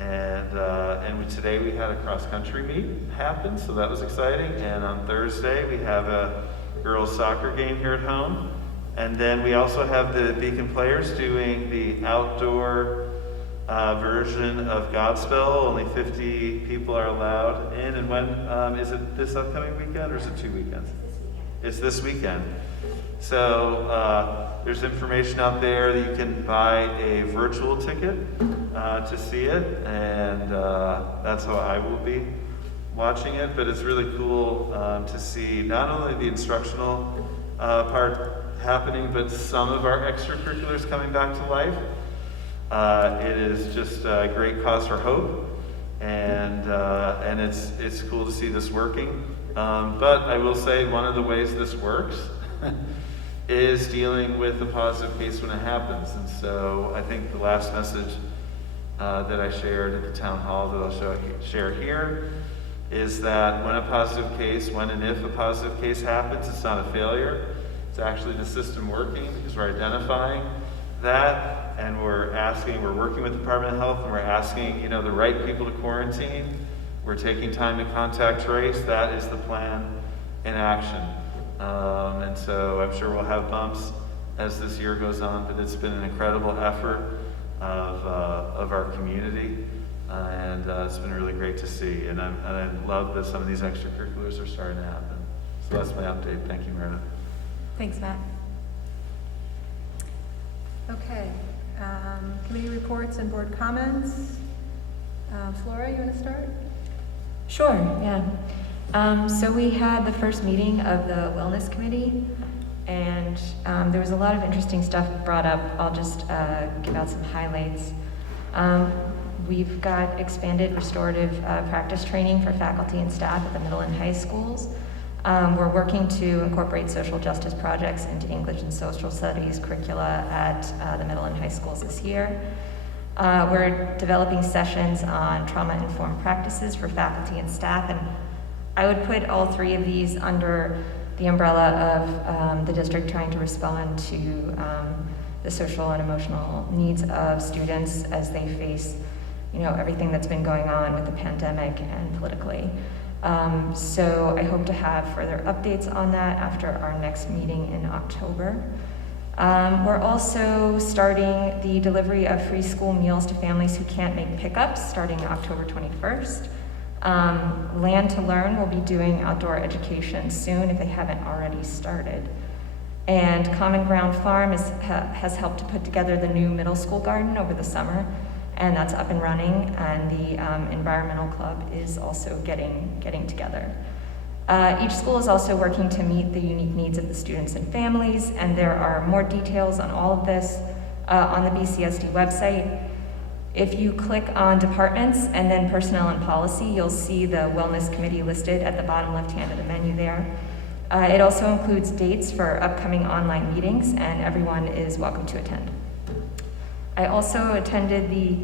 And today we had a cross-country meet happen, so that was exciting. And on Thursday, we have a girls' soccer game here at home. And then we also have the Beacon players doing the outdoor version of Godspell. Only 50 people are allowed in. And when, is it this upcoming weekend or is it 2 weekends? It's this weekend. So there's information out there that you can buy a virtual ticket to see it, and that's how I will be watching it. But it's really cool to see not only the instructional part happening, but some of our extracurriculars coming back to life. It is just a great cause for hope, and it's cool to see this working. But I will say one of the ways this works is dealing with a positive case when it happens. And so I think the last message that I shared at the town hall that I'll share here is that when and if a positive case happens, it's not a failure. It's actually the system working, because we're identifying that, and we're working with the Department of Health, and we're asking, the right people to quarantine. We're taking time to contact trace. That is the plan in action. And so I'm sure we'll have bumps as this year goes on, but it's been an incredible effort of our community, and it's been really great to see. And I love that some of these extracurriculars are starting to happen. So that's my update. Thank you, Meredith. Thanks, Matt. Okay, committee reports and board comments. Flora, you want to start? Sure, yeah. So we had the first meeting of the Wellness Committee, and there was a lot of interesting stuff brought up. I'll just give out some highlights. We've got expanded restorative practice training for faculty and staff at the middle and high schools. We're working to incorporate social justice projects into English and social studies curricula at the middle and high schools this year. We're developing sessions on trauma-informed practices for faculty and staff, and I would put all three of these under the umbrella of the district trying to respond to the social and emotional needs of students as they face, everything that's been going on with the pandemic and politically. So I hope to have further updates on that after our next meeting in October. We're also starting the delivery of free school meals to families who can't make pickups starting October 21st. Land to Learn will be doing outdoor education soon if they haven't already started. And Common Ground Farm has helped to put together the new middle school garden over the summer, and that's up and running, and the environmental club is also getting together. Each school is also working to meet the unique needs of the students and families, and there are more details on all of this on the BCSD website. If you click on departments and then personnel and policy, you'll see the wellness committee listed at the bottom left hand of the menu there. It also includes dates for upcoming online meetings, and everyone is welcome to attend. I also attended the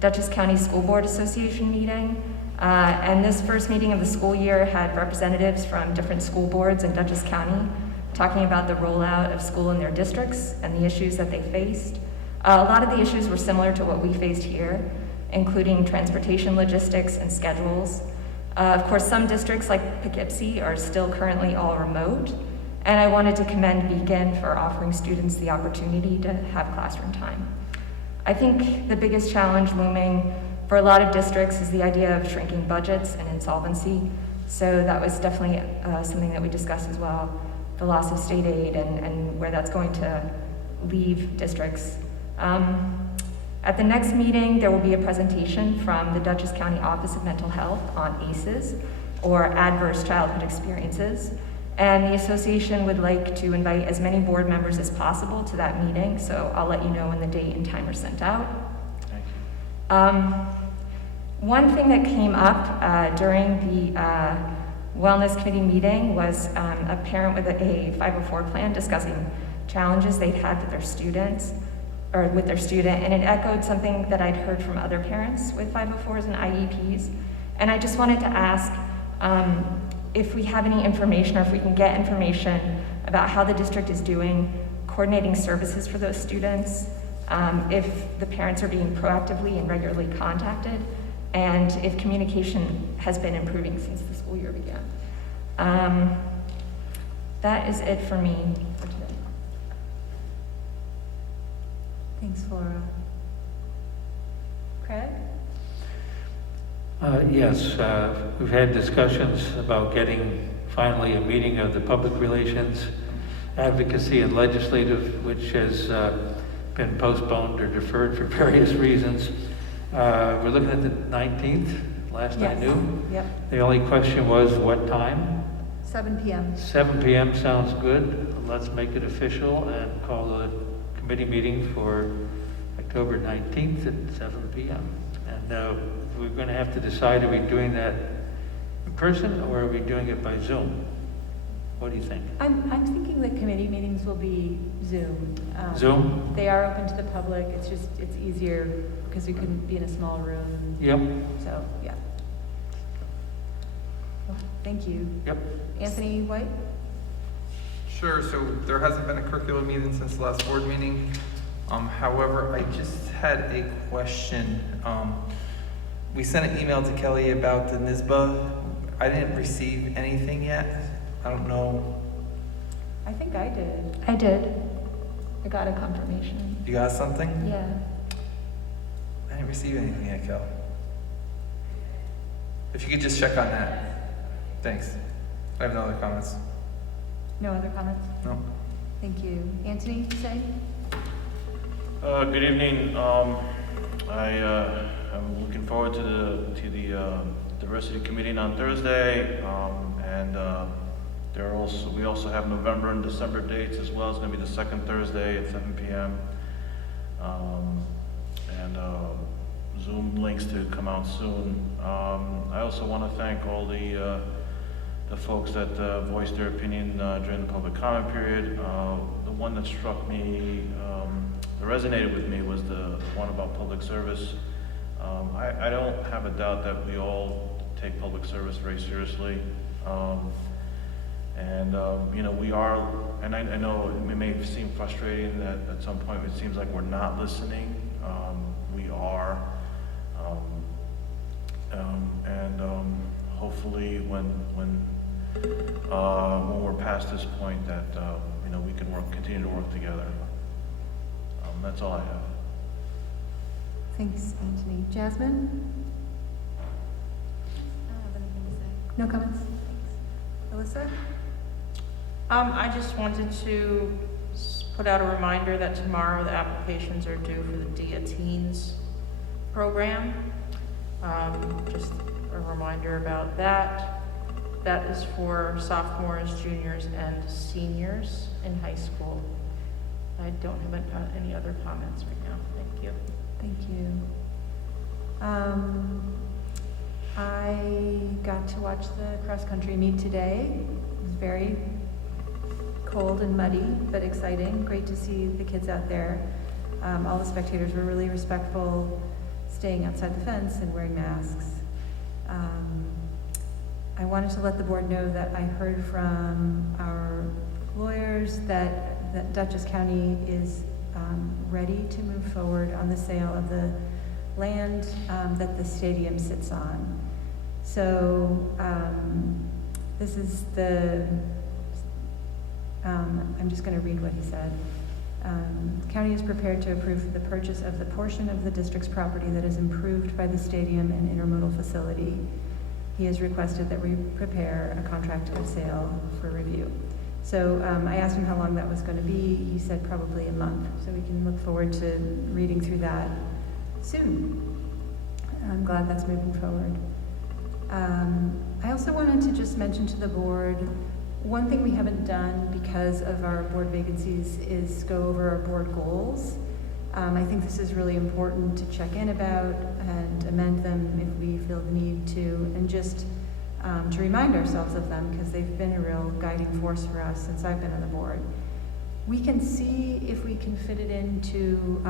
Dutchess County School Board Association meeting, and this first meeting of the school year had representatives from different school boards in Dutchess County talking about the rollout of school in their districts and the issues that they faced. A lot of the issues were similar to what we faced here, including transportation logistics and schedules. Of course, some districts like Poughkeepsie are still currently all remote, and I wanted to commend Beacon for offering students the opportunity to have classroom time. I think the biggest challenge looming for a lot of districts is the idea of shrinking budgets and insolvency. So that was definitely something that we discussed as well, the loss of state aid and where that's going to leave districts. At the next meeting, there will be a presentation from the Dutchess County Office of Mental Health on ACEs, or Adverse Childhood Experiences. And the association would like to invite as many board members as possible to that meeting, so I'll let you know when the date and time are sent out. Thank you. One thing that came up during the Wellness Committee meeting was a parent with a 504 plan discussing challenges they'd had with their students, or with their student, and it echoed something that I'd heard from other parents with 504s and IEPs. And I just wanted to ask if we have any information, or if we can get information about how the district is doing coordinating services for those students, if the parents are being proactively and regularly contacted, and if communication has been improving since the school year began. That is it for me for today. Thanks, Flora. Craig? Yes, we've had discussions about getting finally a meeting of the Public Relations, Advocacy, and Legislative, which has been postponed or deferred for various reasons. We're looking at the 19th, last I Yes. knew. Yep. The only question was what time? 7 p.m. 7 p.m. sounds good. Let's make it official and call the committee meeting for October 19th at 7 p.m. And we're going to have to decide, are we doing that in person or are we doing it by Zoom? What do you think? I'm thinking the committee meetings will be Zoom. Zoom? They are open to the public. It's easier because we couldn't be in a small room. Yep. So, yeah. Well, thank you. Yep. Anthony White? Sure, so there hasn't been a curriculum meeting since the last board meeting. However, I just had a question. We sent an email to Kelly about the NISBA. I didn't receive anything yet. I don't know. I think I did. I did. I got a confirmation. You got something? Yeah. I didn't receive anything yet, Kel. If you could just check on that. Thanks. I have no other comments. No other comments? No. Thank you. Anthony, say? Good evening. I'm looking forward to the diversity committee on Thursday, and we also have November and December dates as well. It's going to be the second Thursday at 7 p.m. And Zoom links to come out soon. I also want to thank all the folks that voiced their opinion during the public comment period. The one that struck me, that resonated with me, was the one about public service. I don't have a doubt that we all take public service very seriously. We are, and I know it may seem frustrating that at some point it seems like we're not listening. We are. Hopefully when we're past this point that, we can continue to work together. That's all I have. Thanks, Anthony. Jasmine? I don't have anything to say. No comments? Thanks. Alyssa? I just wanted to put out a reminder that tomorrow the applications are due for the DIA Teens program. Just a reminder about that. That is for sophomores, juniors, and seniors in high school. I don't have any other comments right now. Thank you. Thank you. I got to watch the cross-country meet today. It was very cold and muddy, but exciting. Great to see the kids out there. All the spectators were really respectful, staying outside the fence and wearing masks. I wanted to let the board know that I heard from our lawyers that Dutchess County is ready to move forward on the sale of the land that the stadium sits on. So this is I'm just going to read what he said. The county is prepared to approve the purchase of the portion of the district's property that is improved by the stadium and intermodal facility. He has requested that we prepare a contract of sale for review. So I asked him how long that was going to be. He said probably a month. So we can look forward to reading through that soon. I'm glad that's moving forward. I also wanted to just mention to the board, one thing we haven't done because of our board vacancies is go over our board goals. I think this is really important to check in about and amend them if we feel the need to, and just to remind ourselves of them because they've been a real guiding force for us since I've been on the board. We can see if we can fit it into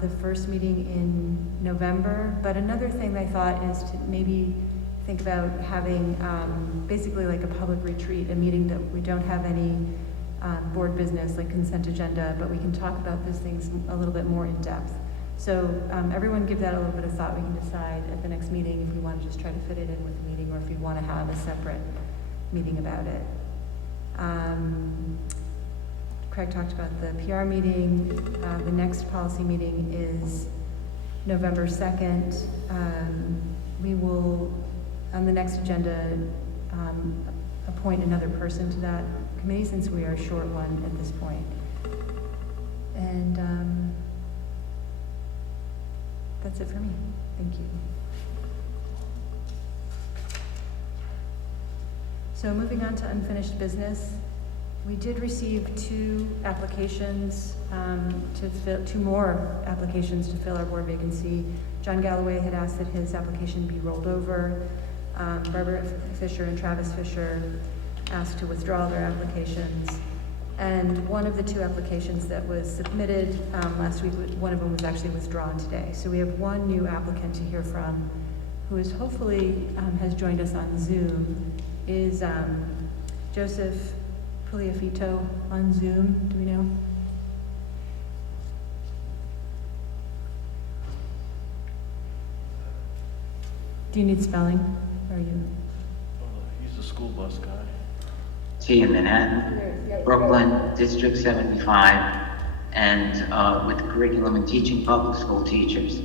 the first meeting in November, but another thing I thought is to maybe think about having basically like a public retreat, a meeting that we don't have any board business like consent agenda, but we can talk about these things a little bit more in depth. So everyone give that a little bit of thought. We can decide at the next meeting if we want to just try to fit it in with the meeting or if we want to have a separate meeting about it. Craig talked about the PR meeting. The next policy meeting is November 2nd. We will, on the next agenda, appoint another person to that committee since we are short one at this point. And that's it for me. Thank you. So moving on to unfinished business, we did receive two more applications to fill our board vacancy. John Galloway had asked that his application be rolled over. Barbara Fisher and Travis Fisher asked to withdraw their applications. And one of the two applications that was submitted last week, one of them was actually withdrawn today. So we have one new applicant to hear from, who is hopefully has joined us on Zoom, is Joseph Puliafito on Zoom. Do we know? Do you need spelling? Or are you? He's the school bus guy. T in Manhattan, Brooklyn, District 75, and with curriculum and teaching public school teachers.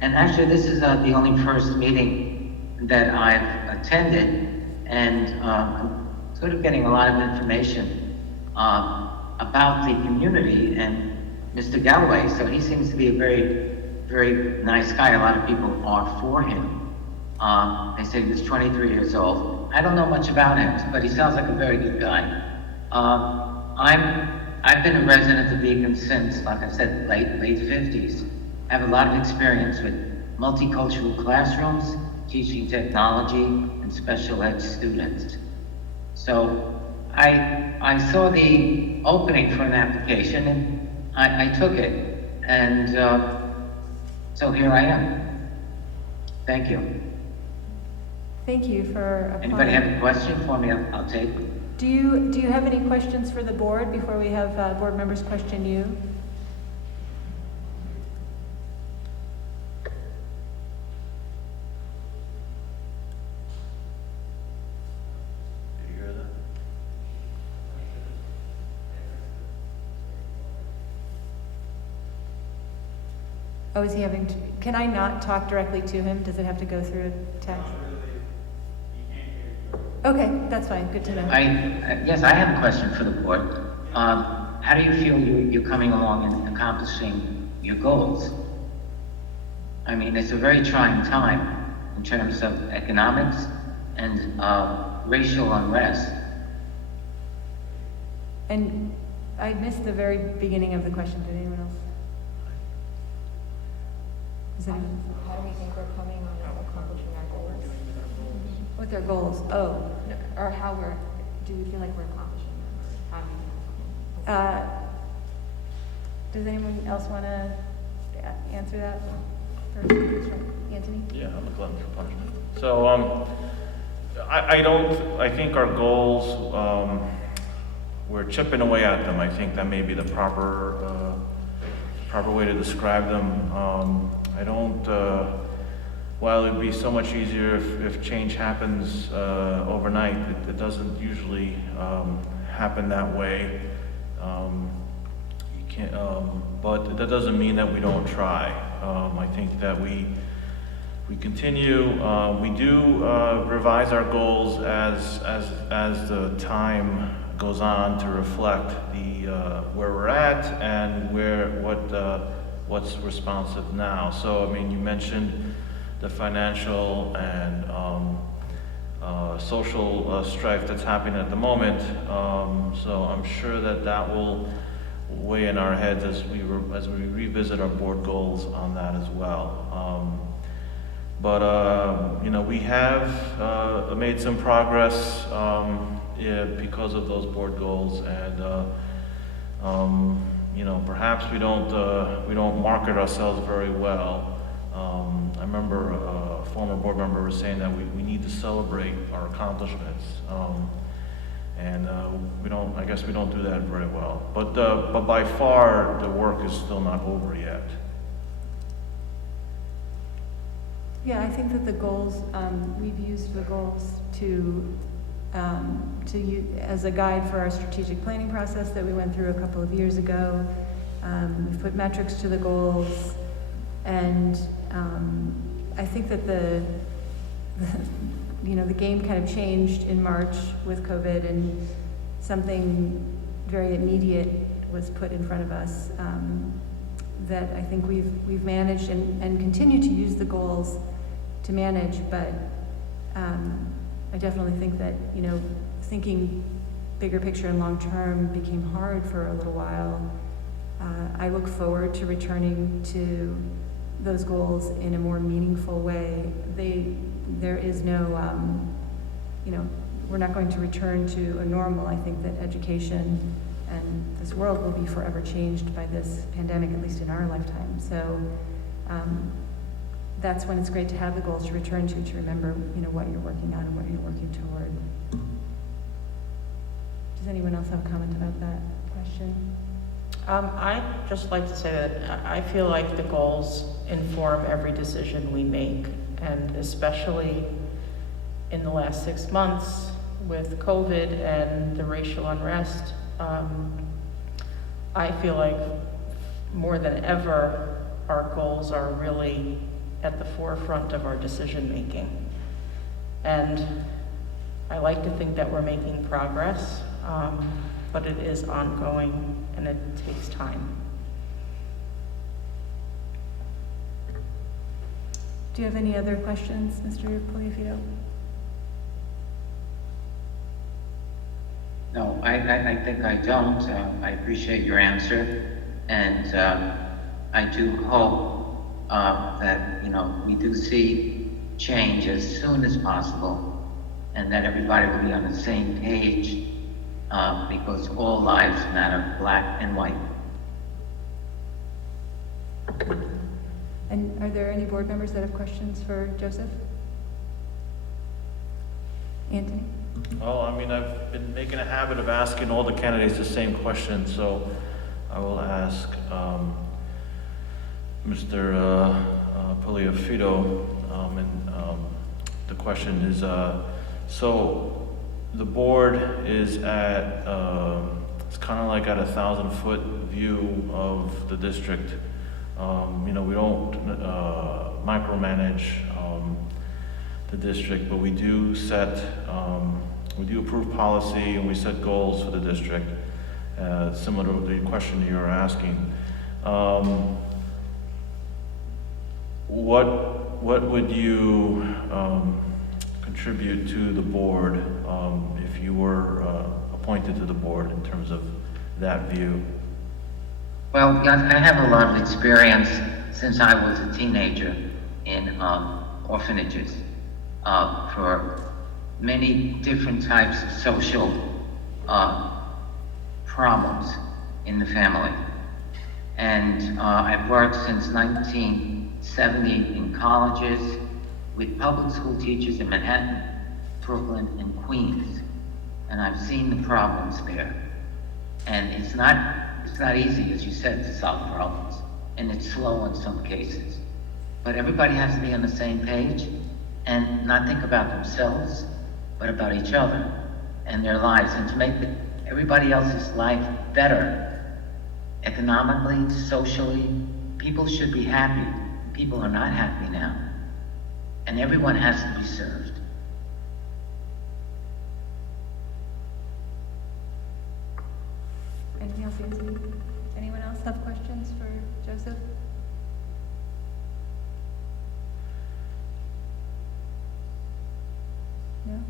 And actually, this is the only first meeting that I've attended, and I'm sort of getting a lot of information about the community and Mr. Galloway. So he seems to be a very, very nice guy. A lot of people are for him. They say he was 23 years old. I don't know much about him, but he sounds like a very good guy. I've been a resident of Beacon since, like I said, late 50s. I have a lot of experience with multicultural classrooms, teaching technology, and special ed students. So I saw the opening for an application and I took it. And so here I am. Thank you. Thank you for applying. Anybody have a question for me? I'll take it. Do you have any questions for the board before we have board members question you? You hear that? Oh, is he having to, can I not talk directly to him? Does it have to go through a text? Okay, that's fine, good to know. Yes, I have a question for the board. How do you feel you're coming along and accomplishing your goals? I mean, it's a very trying time in terms of economics and racial unrest. And I missed the very beginning of the question. Did anyone else? Does anyone? How do we think we're coming on accomplishing our goals? With their goals, oh. Or how do we feel like we're accomplishing them? How do we Does anyone else want to answer that? First, Anthony? Yeah, I'm a glutton for punishment. So, I think our goals, we're chipping away at them. I think that may be the proper way to describe them. I don't, while it'd be so much easier if change happens overnight, it doesn't usually happen that way. You can't, but that doesn't mean that we don't try. I think that we continue. We do revise our goals as the time goes on to reflect the where we're at and what's responsive now. So I mean, you mentioned the financial and social strife that's happening at the moment. So I'm sure that will weigh in our heads as we revisit our board goals on that as well. But you know, we have made some progress because of those board goals, and you know, perhaps we don't market ourselves very well. I remember a former board member was saying that we need to celebrate our accomplishments, and I guess we don't do that very well. But by far, the work is still not over yet. Yeah, I think that the goals, we've used the goals to use as a guide for our strategic planning process that we went through a couple of years ago. We've put metrics to the goals, and I think that the game kind of changed in March with COVID, and something very immediate was put in front of us that I think we've managed and continue to use the goals to manage, but I definitely think that, thinking bigger picture and long term became hard for a little while. I look forward to returning to those goals in a more meaningful way. There is no, we're not going to return to a normal. I think that education and this world will be forever changed by this pandemic, at least in our lifetime. So that's when it's great to have the goals to return to remember, what you're working on and what you're working toward. Does anyone else have a comment about that question? I'd just like to say that I feel like the goals inform every decision we make, and especially in the last 6 months with COVID and the racial unrest, I feel like more than ever, our goals are really at the forefront of our decision making. And I like to think that we're making progress, but it is ongoing and it takes time. Do you have any other questions, Mr. Poliafito? No, I think I don't. I appreciate your answer, and I do hope that we do see change as soon as possible, and that everybody will be on the same page, because all lives matter, black and white. And are there any board members that have questions for Joseph? Anthony? Well, I've been making a habit of asking all the candidates the same question, so I will ask Mr. Poliafito, and the question is, so the board is at, it's kind of like at 1,000-foot view of the district. We don't micromanage the district, but we do approve policy and we set goals for the district, similar to the question you're asking. What would you contribute to the board if you were appointed to the board in terms of that view? Well, I have a lot of experience since I was a teenager in orphanages for many different types of social problems in the family. And I've worked since 1970 in colleges with public school teachers in Manhattan, Brooklyn, and Queens. And I've seen the problems there. And it's not easy, as you said, to solve problems. And it's slow in some cases. But everybody has to be on the same page and not think about themselves, but about each other and their lives, and to make everybody else's life better. Economically, socially, people should be happy. People are not happy now. And everyone has to be served. Anything else, Anthony? Anyone else have questions for Joseph? No?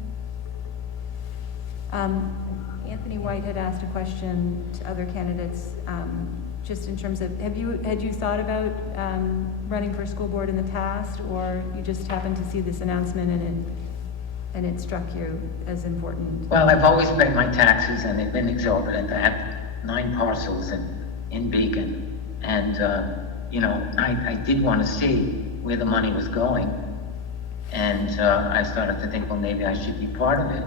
Anthony White had asked a question to other candidates, just in terms of, had you thought about running for school board in the past, or you just happened to see this announcement and it struck you as important? Well, I've always paid my taxes, and they've been exorbitant. I have 9 parcels in Beacon, and I did want to see where the money was going, and I started to think, well, maybe I should be part of it.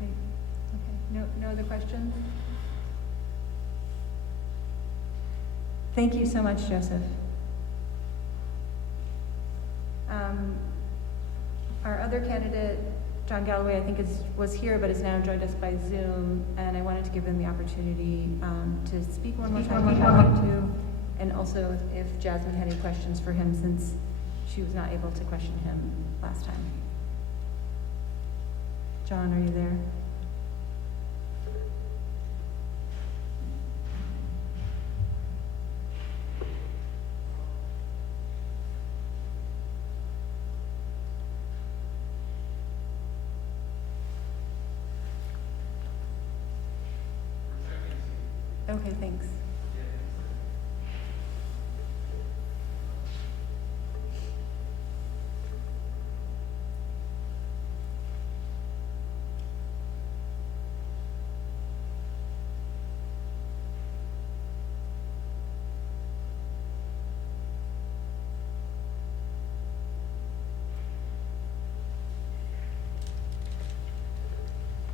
Okay. No other questions? Thank you so much, Joseph. Our other candidate, John Galloway, I think was here, but has now joined us by Zoom, and I wanted to give him the opportunity to speak one more time if he'd like to, and also if Jasmine had any questions for him, since she was not able to question him last time. John, are you there? Okay, thanks.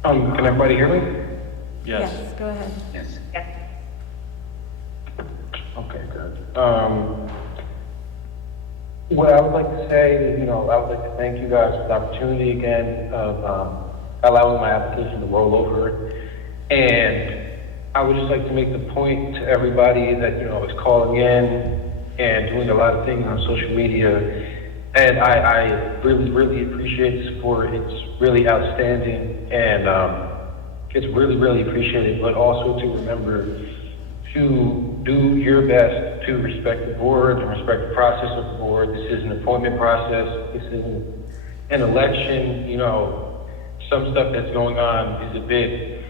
Can everybody hear me? Yes, go ahead. Yes. Okay, good. What I would like to say is, I would like to thank you guys for the opportunity again of allowing my application to roll over. And I would just like to make the point to everybody that, is calling in and doing a lot of things on social media. And I really, really appreciate the support. It's really outstanding, and it's really, really appreciated. But also to remember to do your best to respect the board and respect the process of the board. This is an appointment process. This isn't an election. Some stuff that's going on is a bit,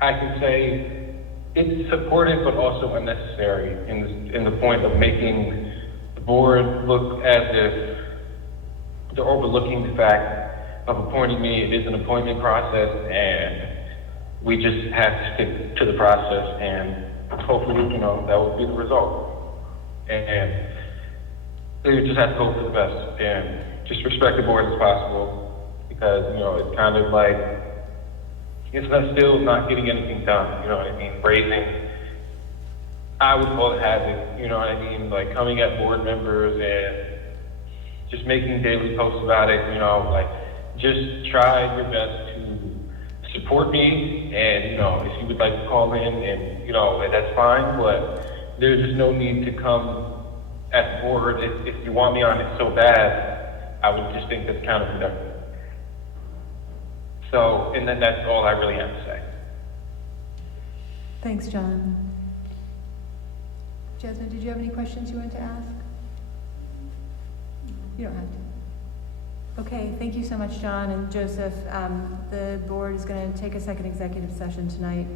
I can say, it's supportive but also unnecessary in the point of making the board look as if they're overlooking the fact of appointing me. It is an appointment process, and we just have to stick to the process, and hopefully, that will be the result. And they just have to hope for the best, and just respect the board as possible, because, it's kind of like, it's still not getting anything done, raising, I would call it havoc, like coming at board members and just making daily posts about it, just try your best to support me, and, if you would like to call in, and, that's fine, but there's just no need to come at the board. If you want me on it so bad, I would just think that's counterproductive. So, and then that's all I really have to say. Thanks, John. Jasmine, did you have any questions you wanted to ask? You don't have to. Okay, thank you so much, John and Joseph. The board is going to take a second executive session tonight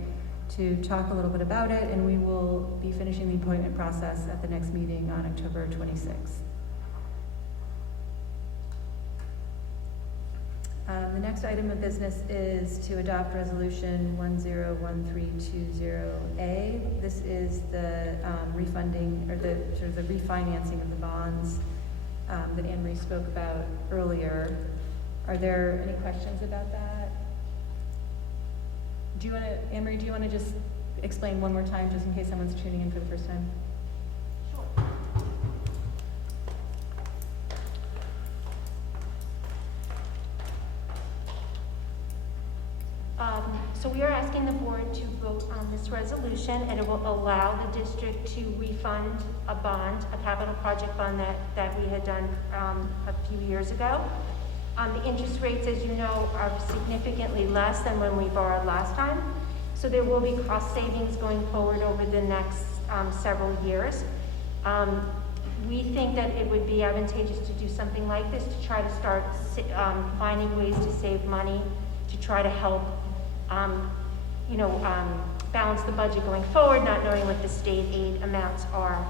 to talk a little bit about it, and we will be finishing the appointment process at the next meeting on October 26th. The next item of business is to adopt resolution 101320A. This is the refunding, or the sort of the refinancing of the bonds that Anne-Marie spoke about earlier. Are there any questions about that? Do you want to, Anne-Marie, do you want to just explain one more time, just in case someone's tuning in for the first time? So we are asking the board to vote on this resolution, and it will allow the district to refund a bond, a capital project bond that we had done a few years ago. The interest rates, as you know, are significantly less than when we borrowed last time. So there will be cost savings going forward over the next several years. We think that it would be advantageous to do something like this, to try to start finding ways to save money, to try to help balance the budget going forward, not knowing what the state aid amounts are.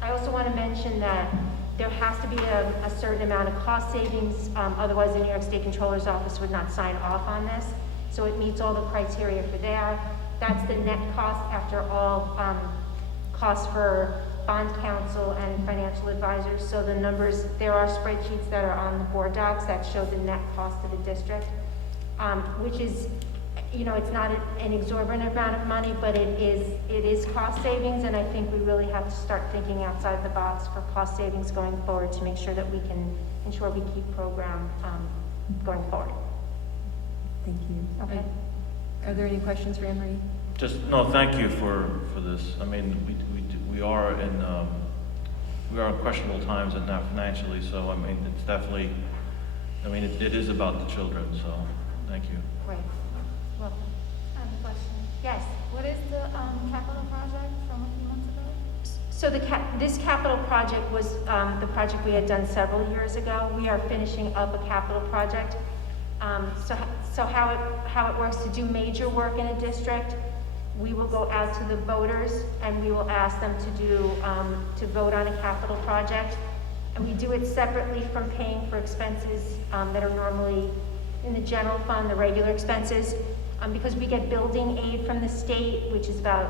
I also want to mention that there has to be a certain amount of cost savings, otherwise the New York State Controller's Office would not sign off on this. So it meets all the criteria for there. That's the net cost after all costs for bond counsel and financial advisors. So the numbers, there are spreadsheets that are on the board docs that show the net cost to the district, which is you know, it's not an exorbitant amount of money, but it is cost savings, and I think we really have to start thinking outside the box for cost savings going forward to make sure that we can ensure we keep program going forward. Thank you. Okay. Are there any questions for Anne Marie? Just, no, thank you for this. I mean, we are in questionable times and not financially, so I mean, it's definitely, I mean, it is about the children, so thank you. Right. Well, I have a question. yes. What is the capital project from a few months ago? So this capital project was the project we had done several years ago. We are finishing up a capital project. So how it works, to do major work in a district, we will go out to the voters and we will ask them to vote on a capital project. And we do it separately from paying for expenses that are normally in the general fund, the regular expenses, because we get building aid from the state, which is about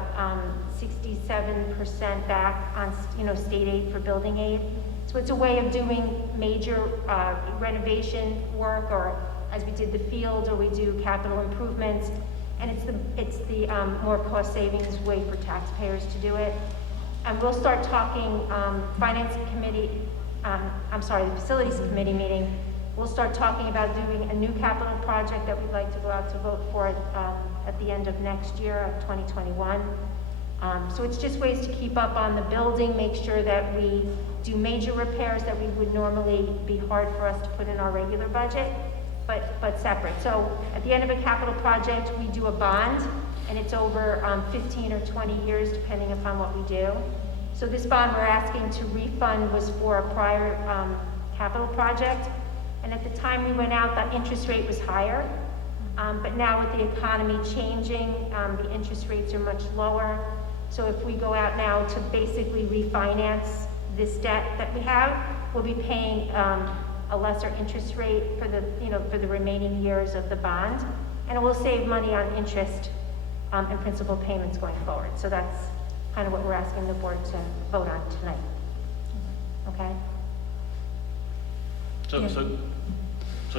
67% back on, you know, state aid for building aid. So it's a way of doing major renovation work, or as we did the field, or we do capital improvements, and it's the more cost savings way for taxpayers to do it. And we'll start talking, finance committee, the facilities committee meeting, we'll start talking about doing a new capital project that we'd like to go out to vote for at the end of next year, of 2021. So it's just ways to keep up on the building, make sure that we do major repairs that we would normally be hard for us to put in our regular budget, but separate. So at the end of a capital project, we do a bond, and it's over 15 or 20 years, depending upon what we do. So this bond we're asking to refund was for a prior capital project, and at the time we went out, the interest rate was higher. But now with the economy changing, the interest rates are much lower. So if we go out now to basically refinance this debt that we have, we'll be paying a lesser interest rate for the remaining years of the bond, and it will save money on interest and principal payments going forward. So that's kind of what we're asking the board to vote on tonight. Okay? So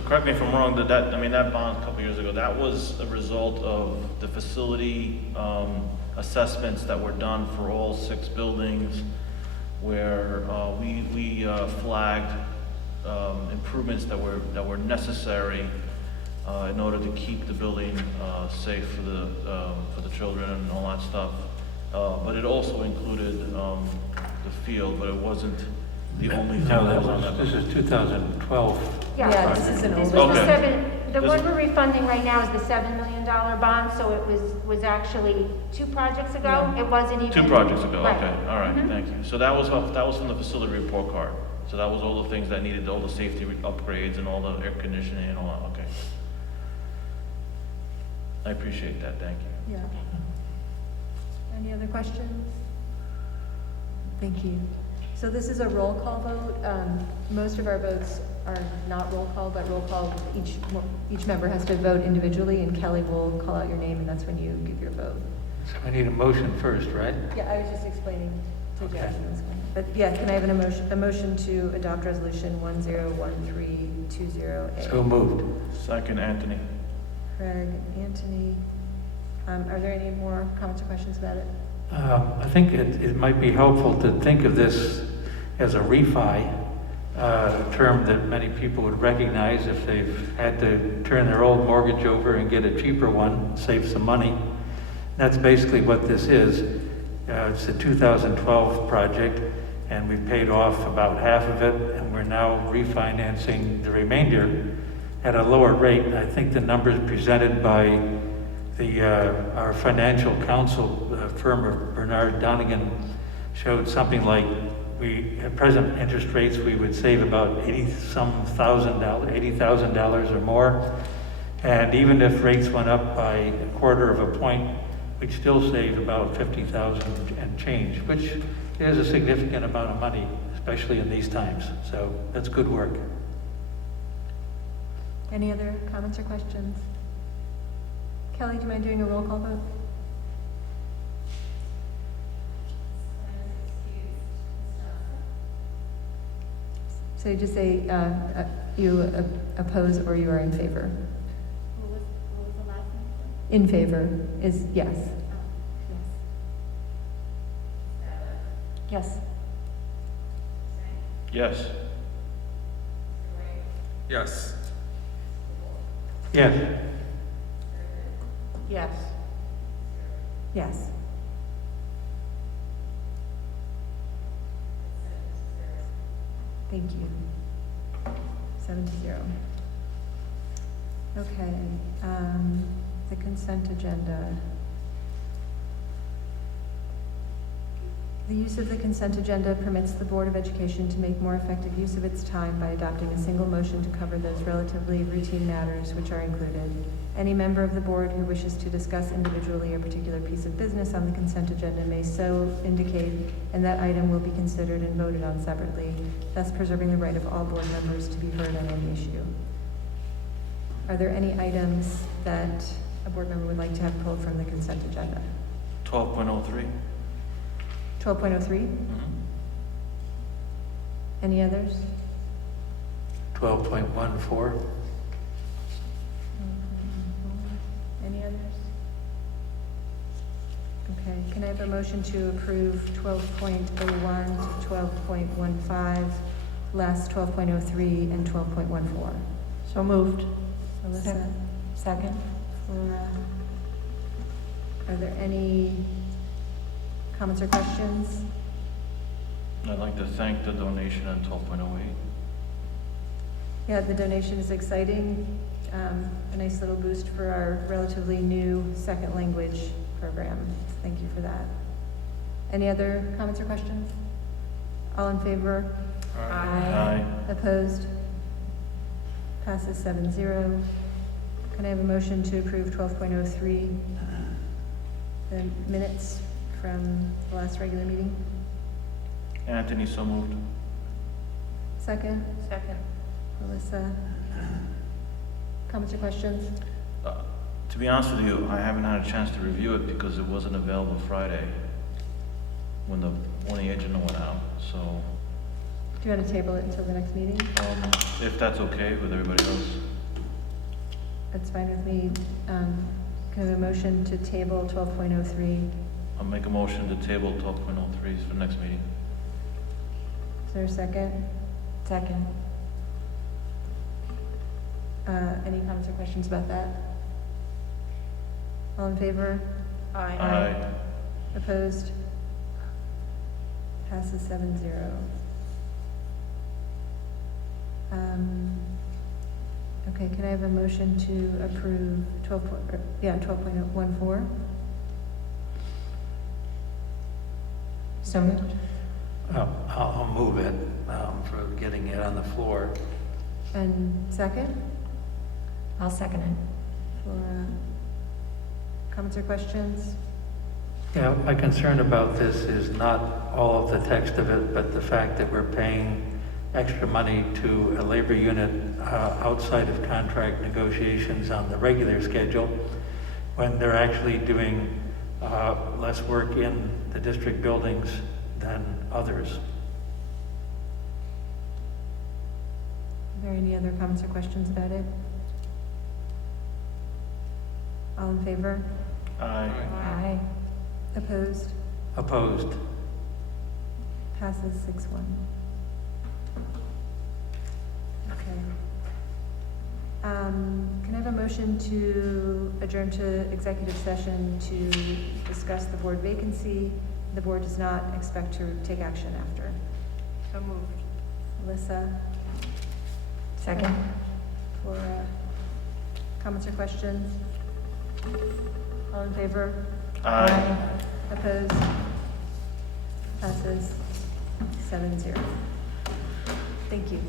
correct me if I'm wrong, that bond a couple years ago, that was a result of the facility assessments that were done for all 6 buildings, where we flagged improvements that were necessary in order to keep the building safe for the children and all that stuff. But it also included the field, but it wasn't the only thing that was on that. This is 2012. Yeah, this is an this older was the Okay. the one we're refunding right now is the $7 million bond, so it was actually 2 projects ago. Yeah. It wasn't even. 2 projects ago, Right. okay, all right, Mhm. thank you. So that was from the facility report card. So that was all the things that needed, all the safety upgrades and all the air conditioning and all that, okay. I appreciate that, thank you. Yeah. Any other questions? Thank you. So this is a roll call vote. Most of our votes are not roll call, but roll call, each member has to vote individually, and Kelly will call out your name, and that's when you give your vote. So I need a motion first, right? Yeah, I was just explaining to Okay. Jasmine. But yeah, can I have a motion to adopt resolution 101320A? So moved. Second, Anthony. Craig, Anthony. Are there any more comments or questions about it? I think it might be helpful to think of this as a refi, a term that many people would recognize if they've had to turn their old mortgage over and get a cheaper one, save some money. That's basically what this is. It's a 2012 project, and we've paid off about half of it, and we're now refinancing the remainder at a lower rate. I think the numbers presented by our financial counsel firm of Bernard Donegan showed something like at present interest rates, we would save about $80,000 or more. And even if rates went up by a quarter of a point, we'd still save about $50,000 and change, which is a significant amount of money, especially in these times. So that's good work. Any other comments or questions? Kelly, do you mind doing a roll call vote? So you just say you oppose or you are in favor. What was the last in favor is yes. Yes. Yes. Yes. Yes. Yes. Yes. Thank you. 7-0. Okay, the consent agenda. The use of the consent agenda permits the Board of Education to make more effective use of its time by adopting a single motion to cover those relatively routine matters which are included. Any member of the board who wishes to discuss individually a particular piece of business on the consent agenda may so indicate, and that item will be considered and voted on separately, thus preserving the right of all board members to be heard on any issue. Are there any items that a board member would like to have pulled from the consent agenda? 12.03. 12.03? Any others? 12.14. Any others? Okay, can I have a motion to approve 12.01 to 12.15, less 12.03 and 12.14? So moved. Alyssa? Second. Flora? Are there any comments or questions? I'd like to thank the donation on 12.08. Yeah, the donation is exciting. A nice little boost for our relatively new second language program. Thank you for that. Any other comments or questions? All in favor? Aye. Opposed? Passes 7-0. Can I have a motion to approve 12.03, the minutes from the last regular meeting? Anthony, so moved. Second? Second. Alyssa? Comments or questions? To be honest with you, I haven't had a chance to review it because it wasn't available Friday when the agenda went out, so, Do you want to table it until the next meeting? if that's okay with everybody else. That's fine with me. Can I have a motion to table 12.03? I'll make a motion to table 12.03 for the next meeting. Is there a second? Second. Any comments or questions about that? All in favor? Aye. Opposed? Passes 7-0. Okay, can I have a motion to approve 12.14? So moved. I'll move it for getting it on the floor. And second? I'll second it. For comments or questions? Yeah, my concern about this is not all of the text of it, but the fact that we're paying extra money to a labor unit outside of contract negotiations on the regular schedule when they're actually doing less work in the district buildings than others. Are there any other comments or questions about it? All in favor? Aye. Aye. Opposed? Opposed. Passes 6-1. Okay. Can I have a motion to adjourn to executive session to discuss the board vacancy? The board does not expect to take action after. So moved. Alyssa? Second. Flora? Comments or questions? All in favor? Aye. Opposed? Passes 7-0. Thank you.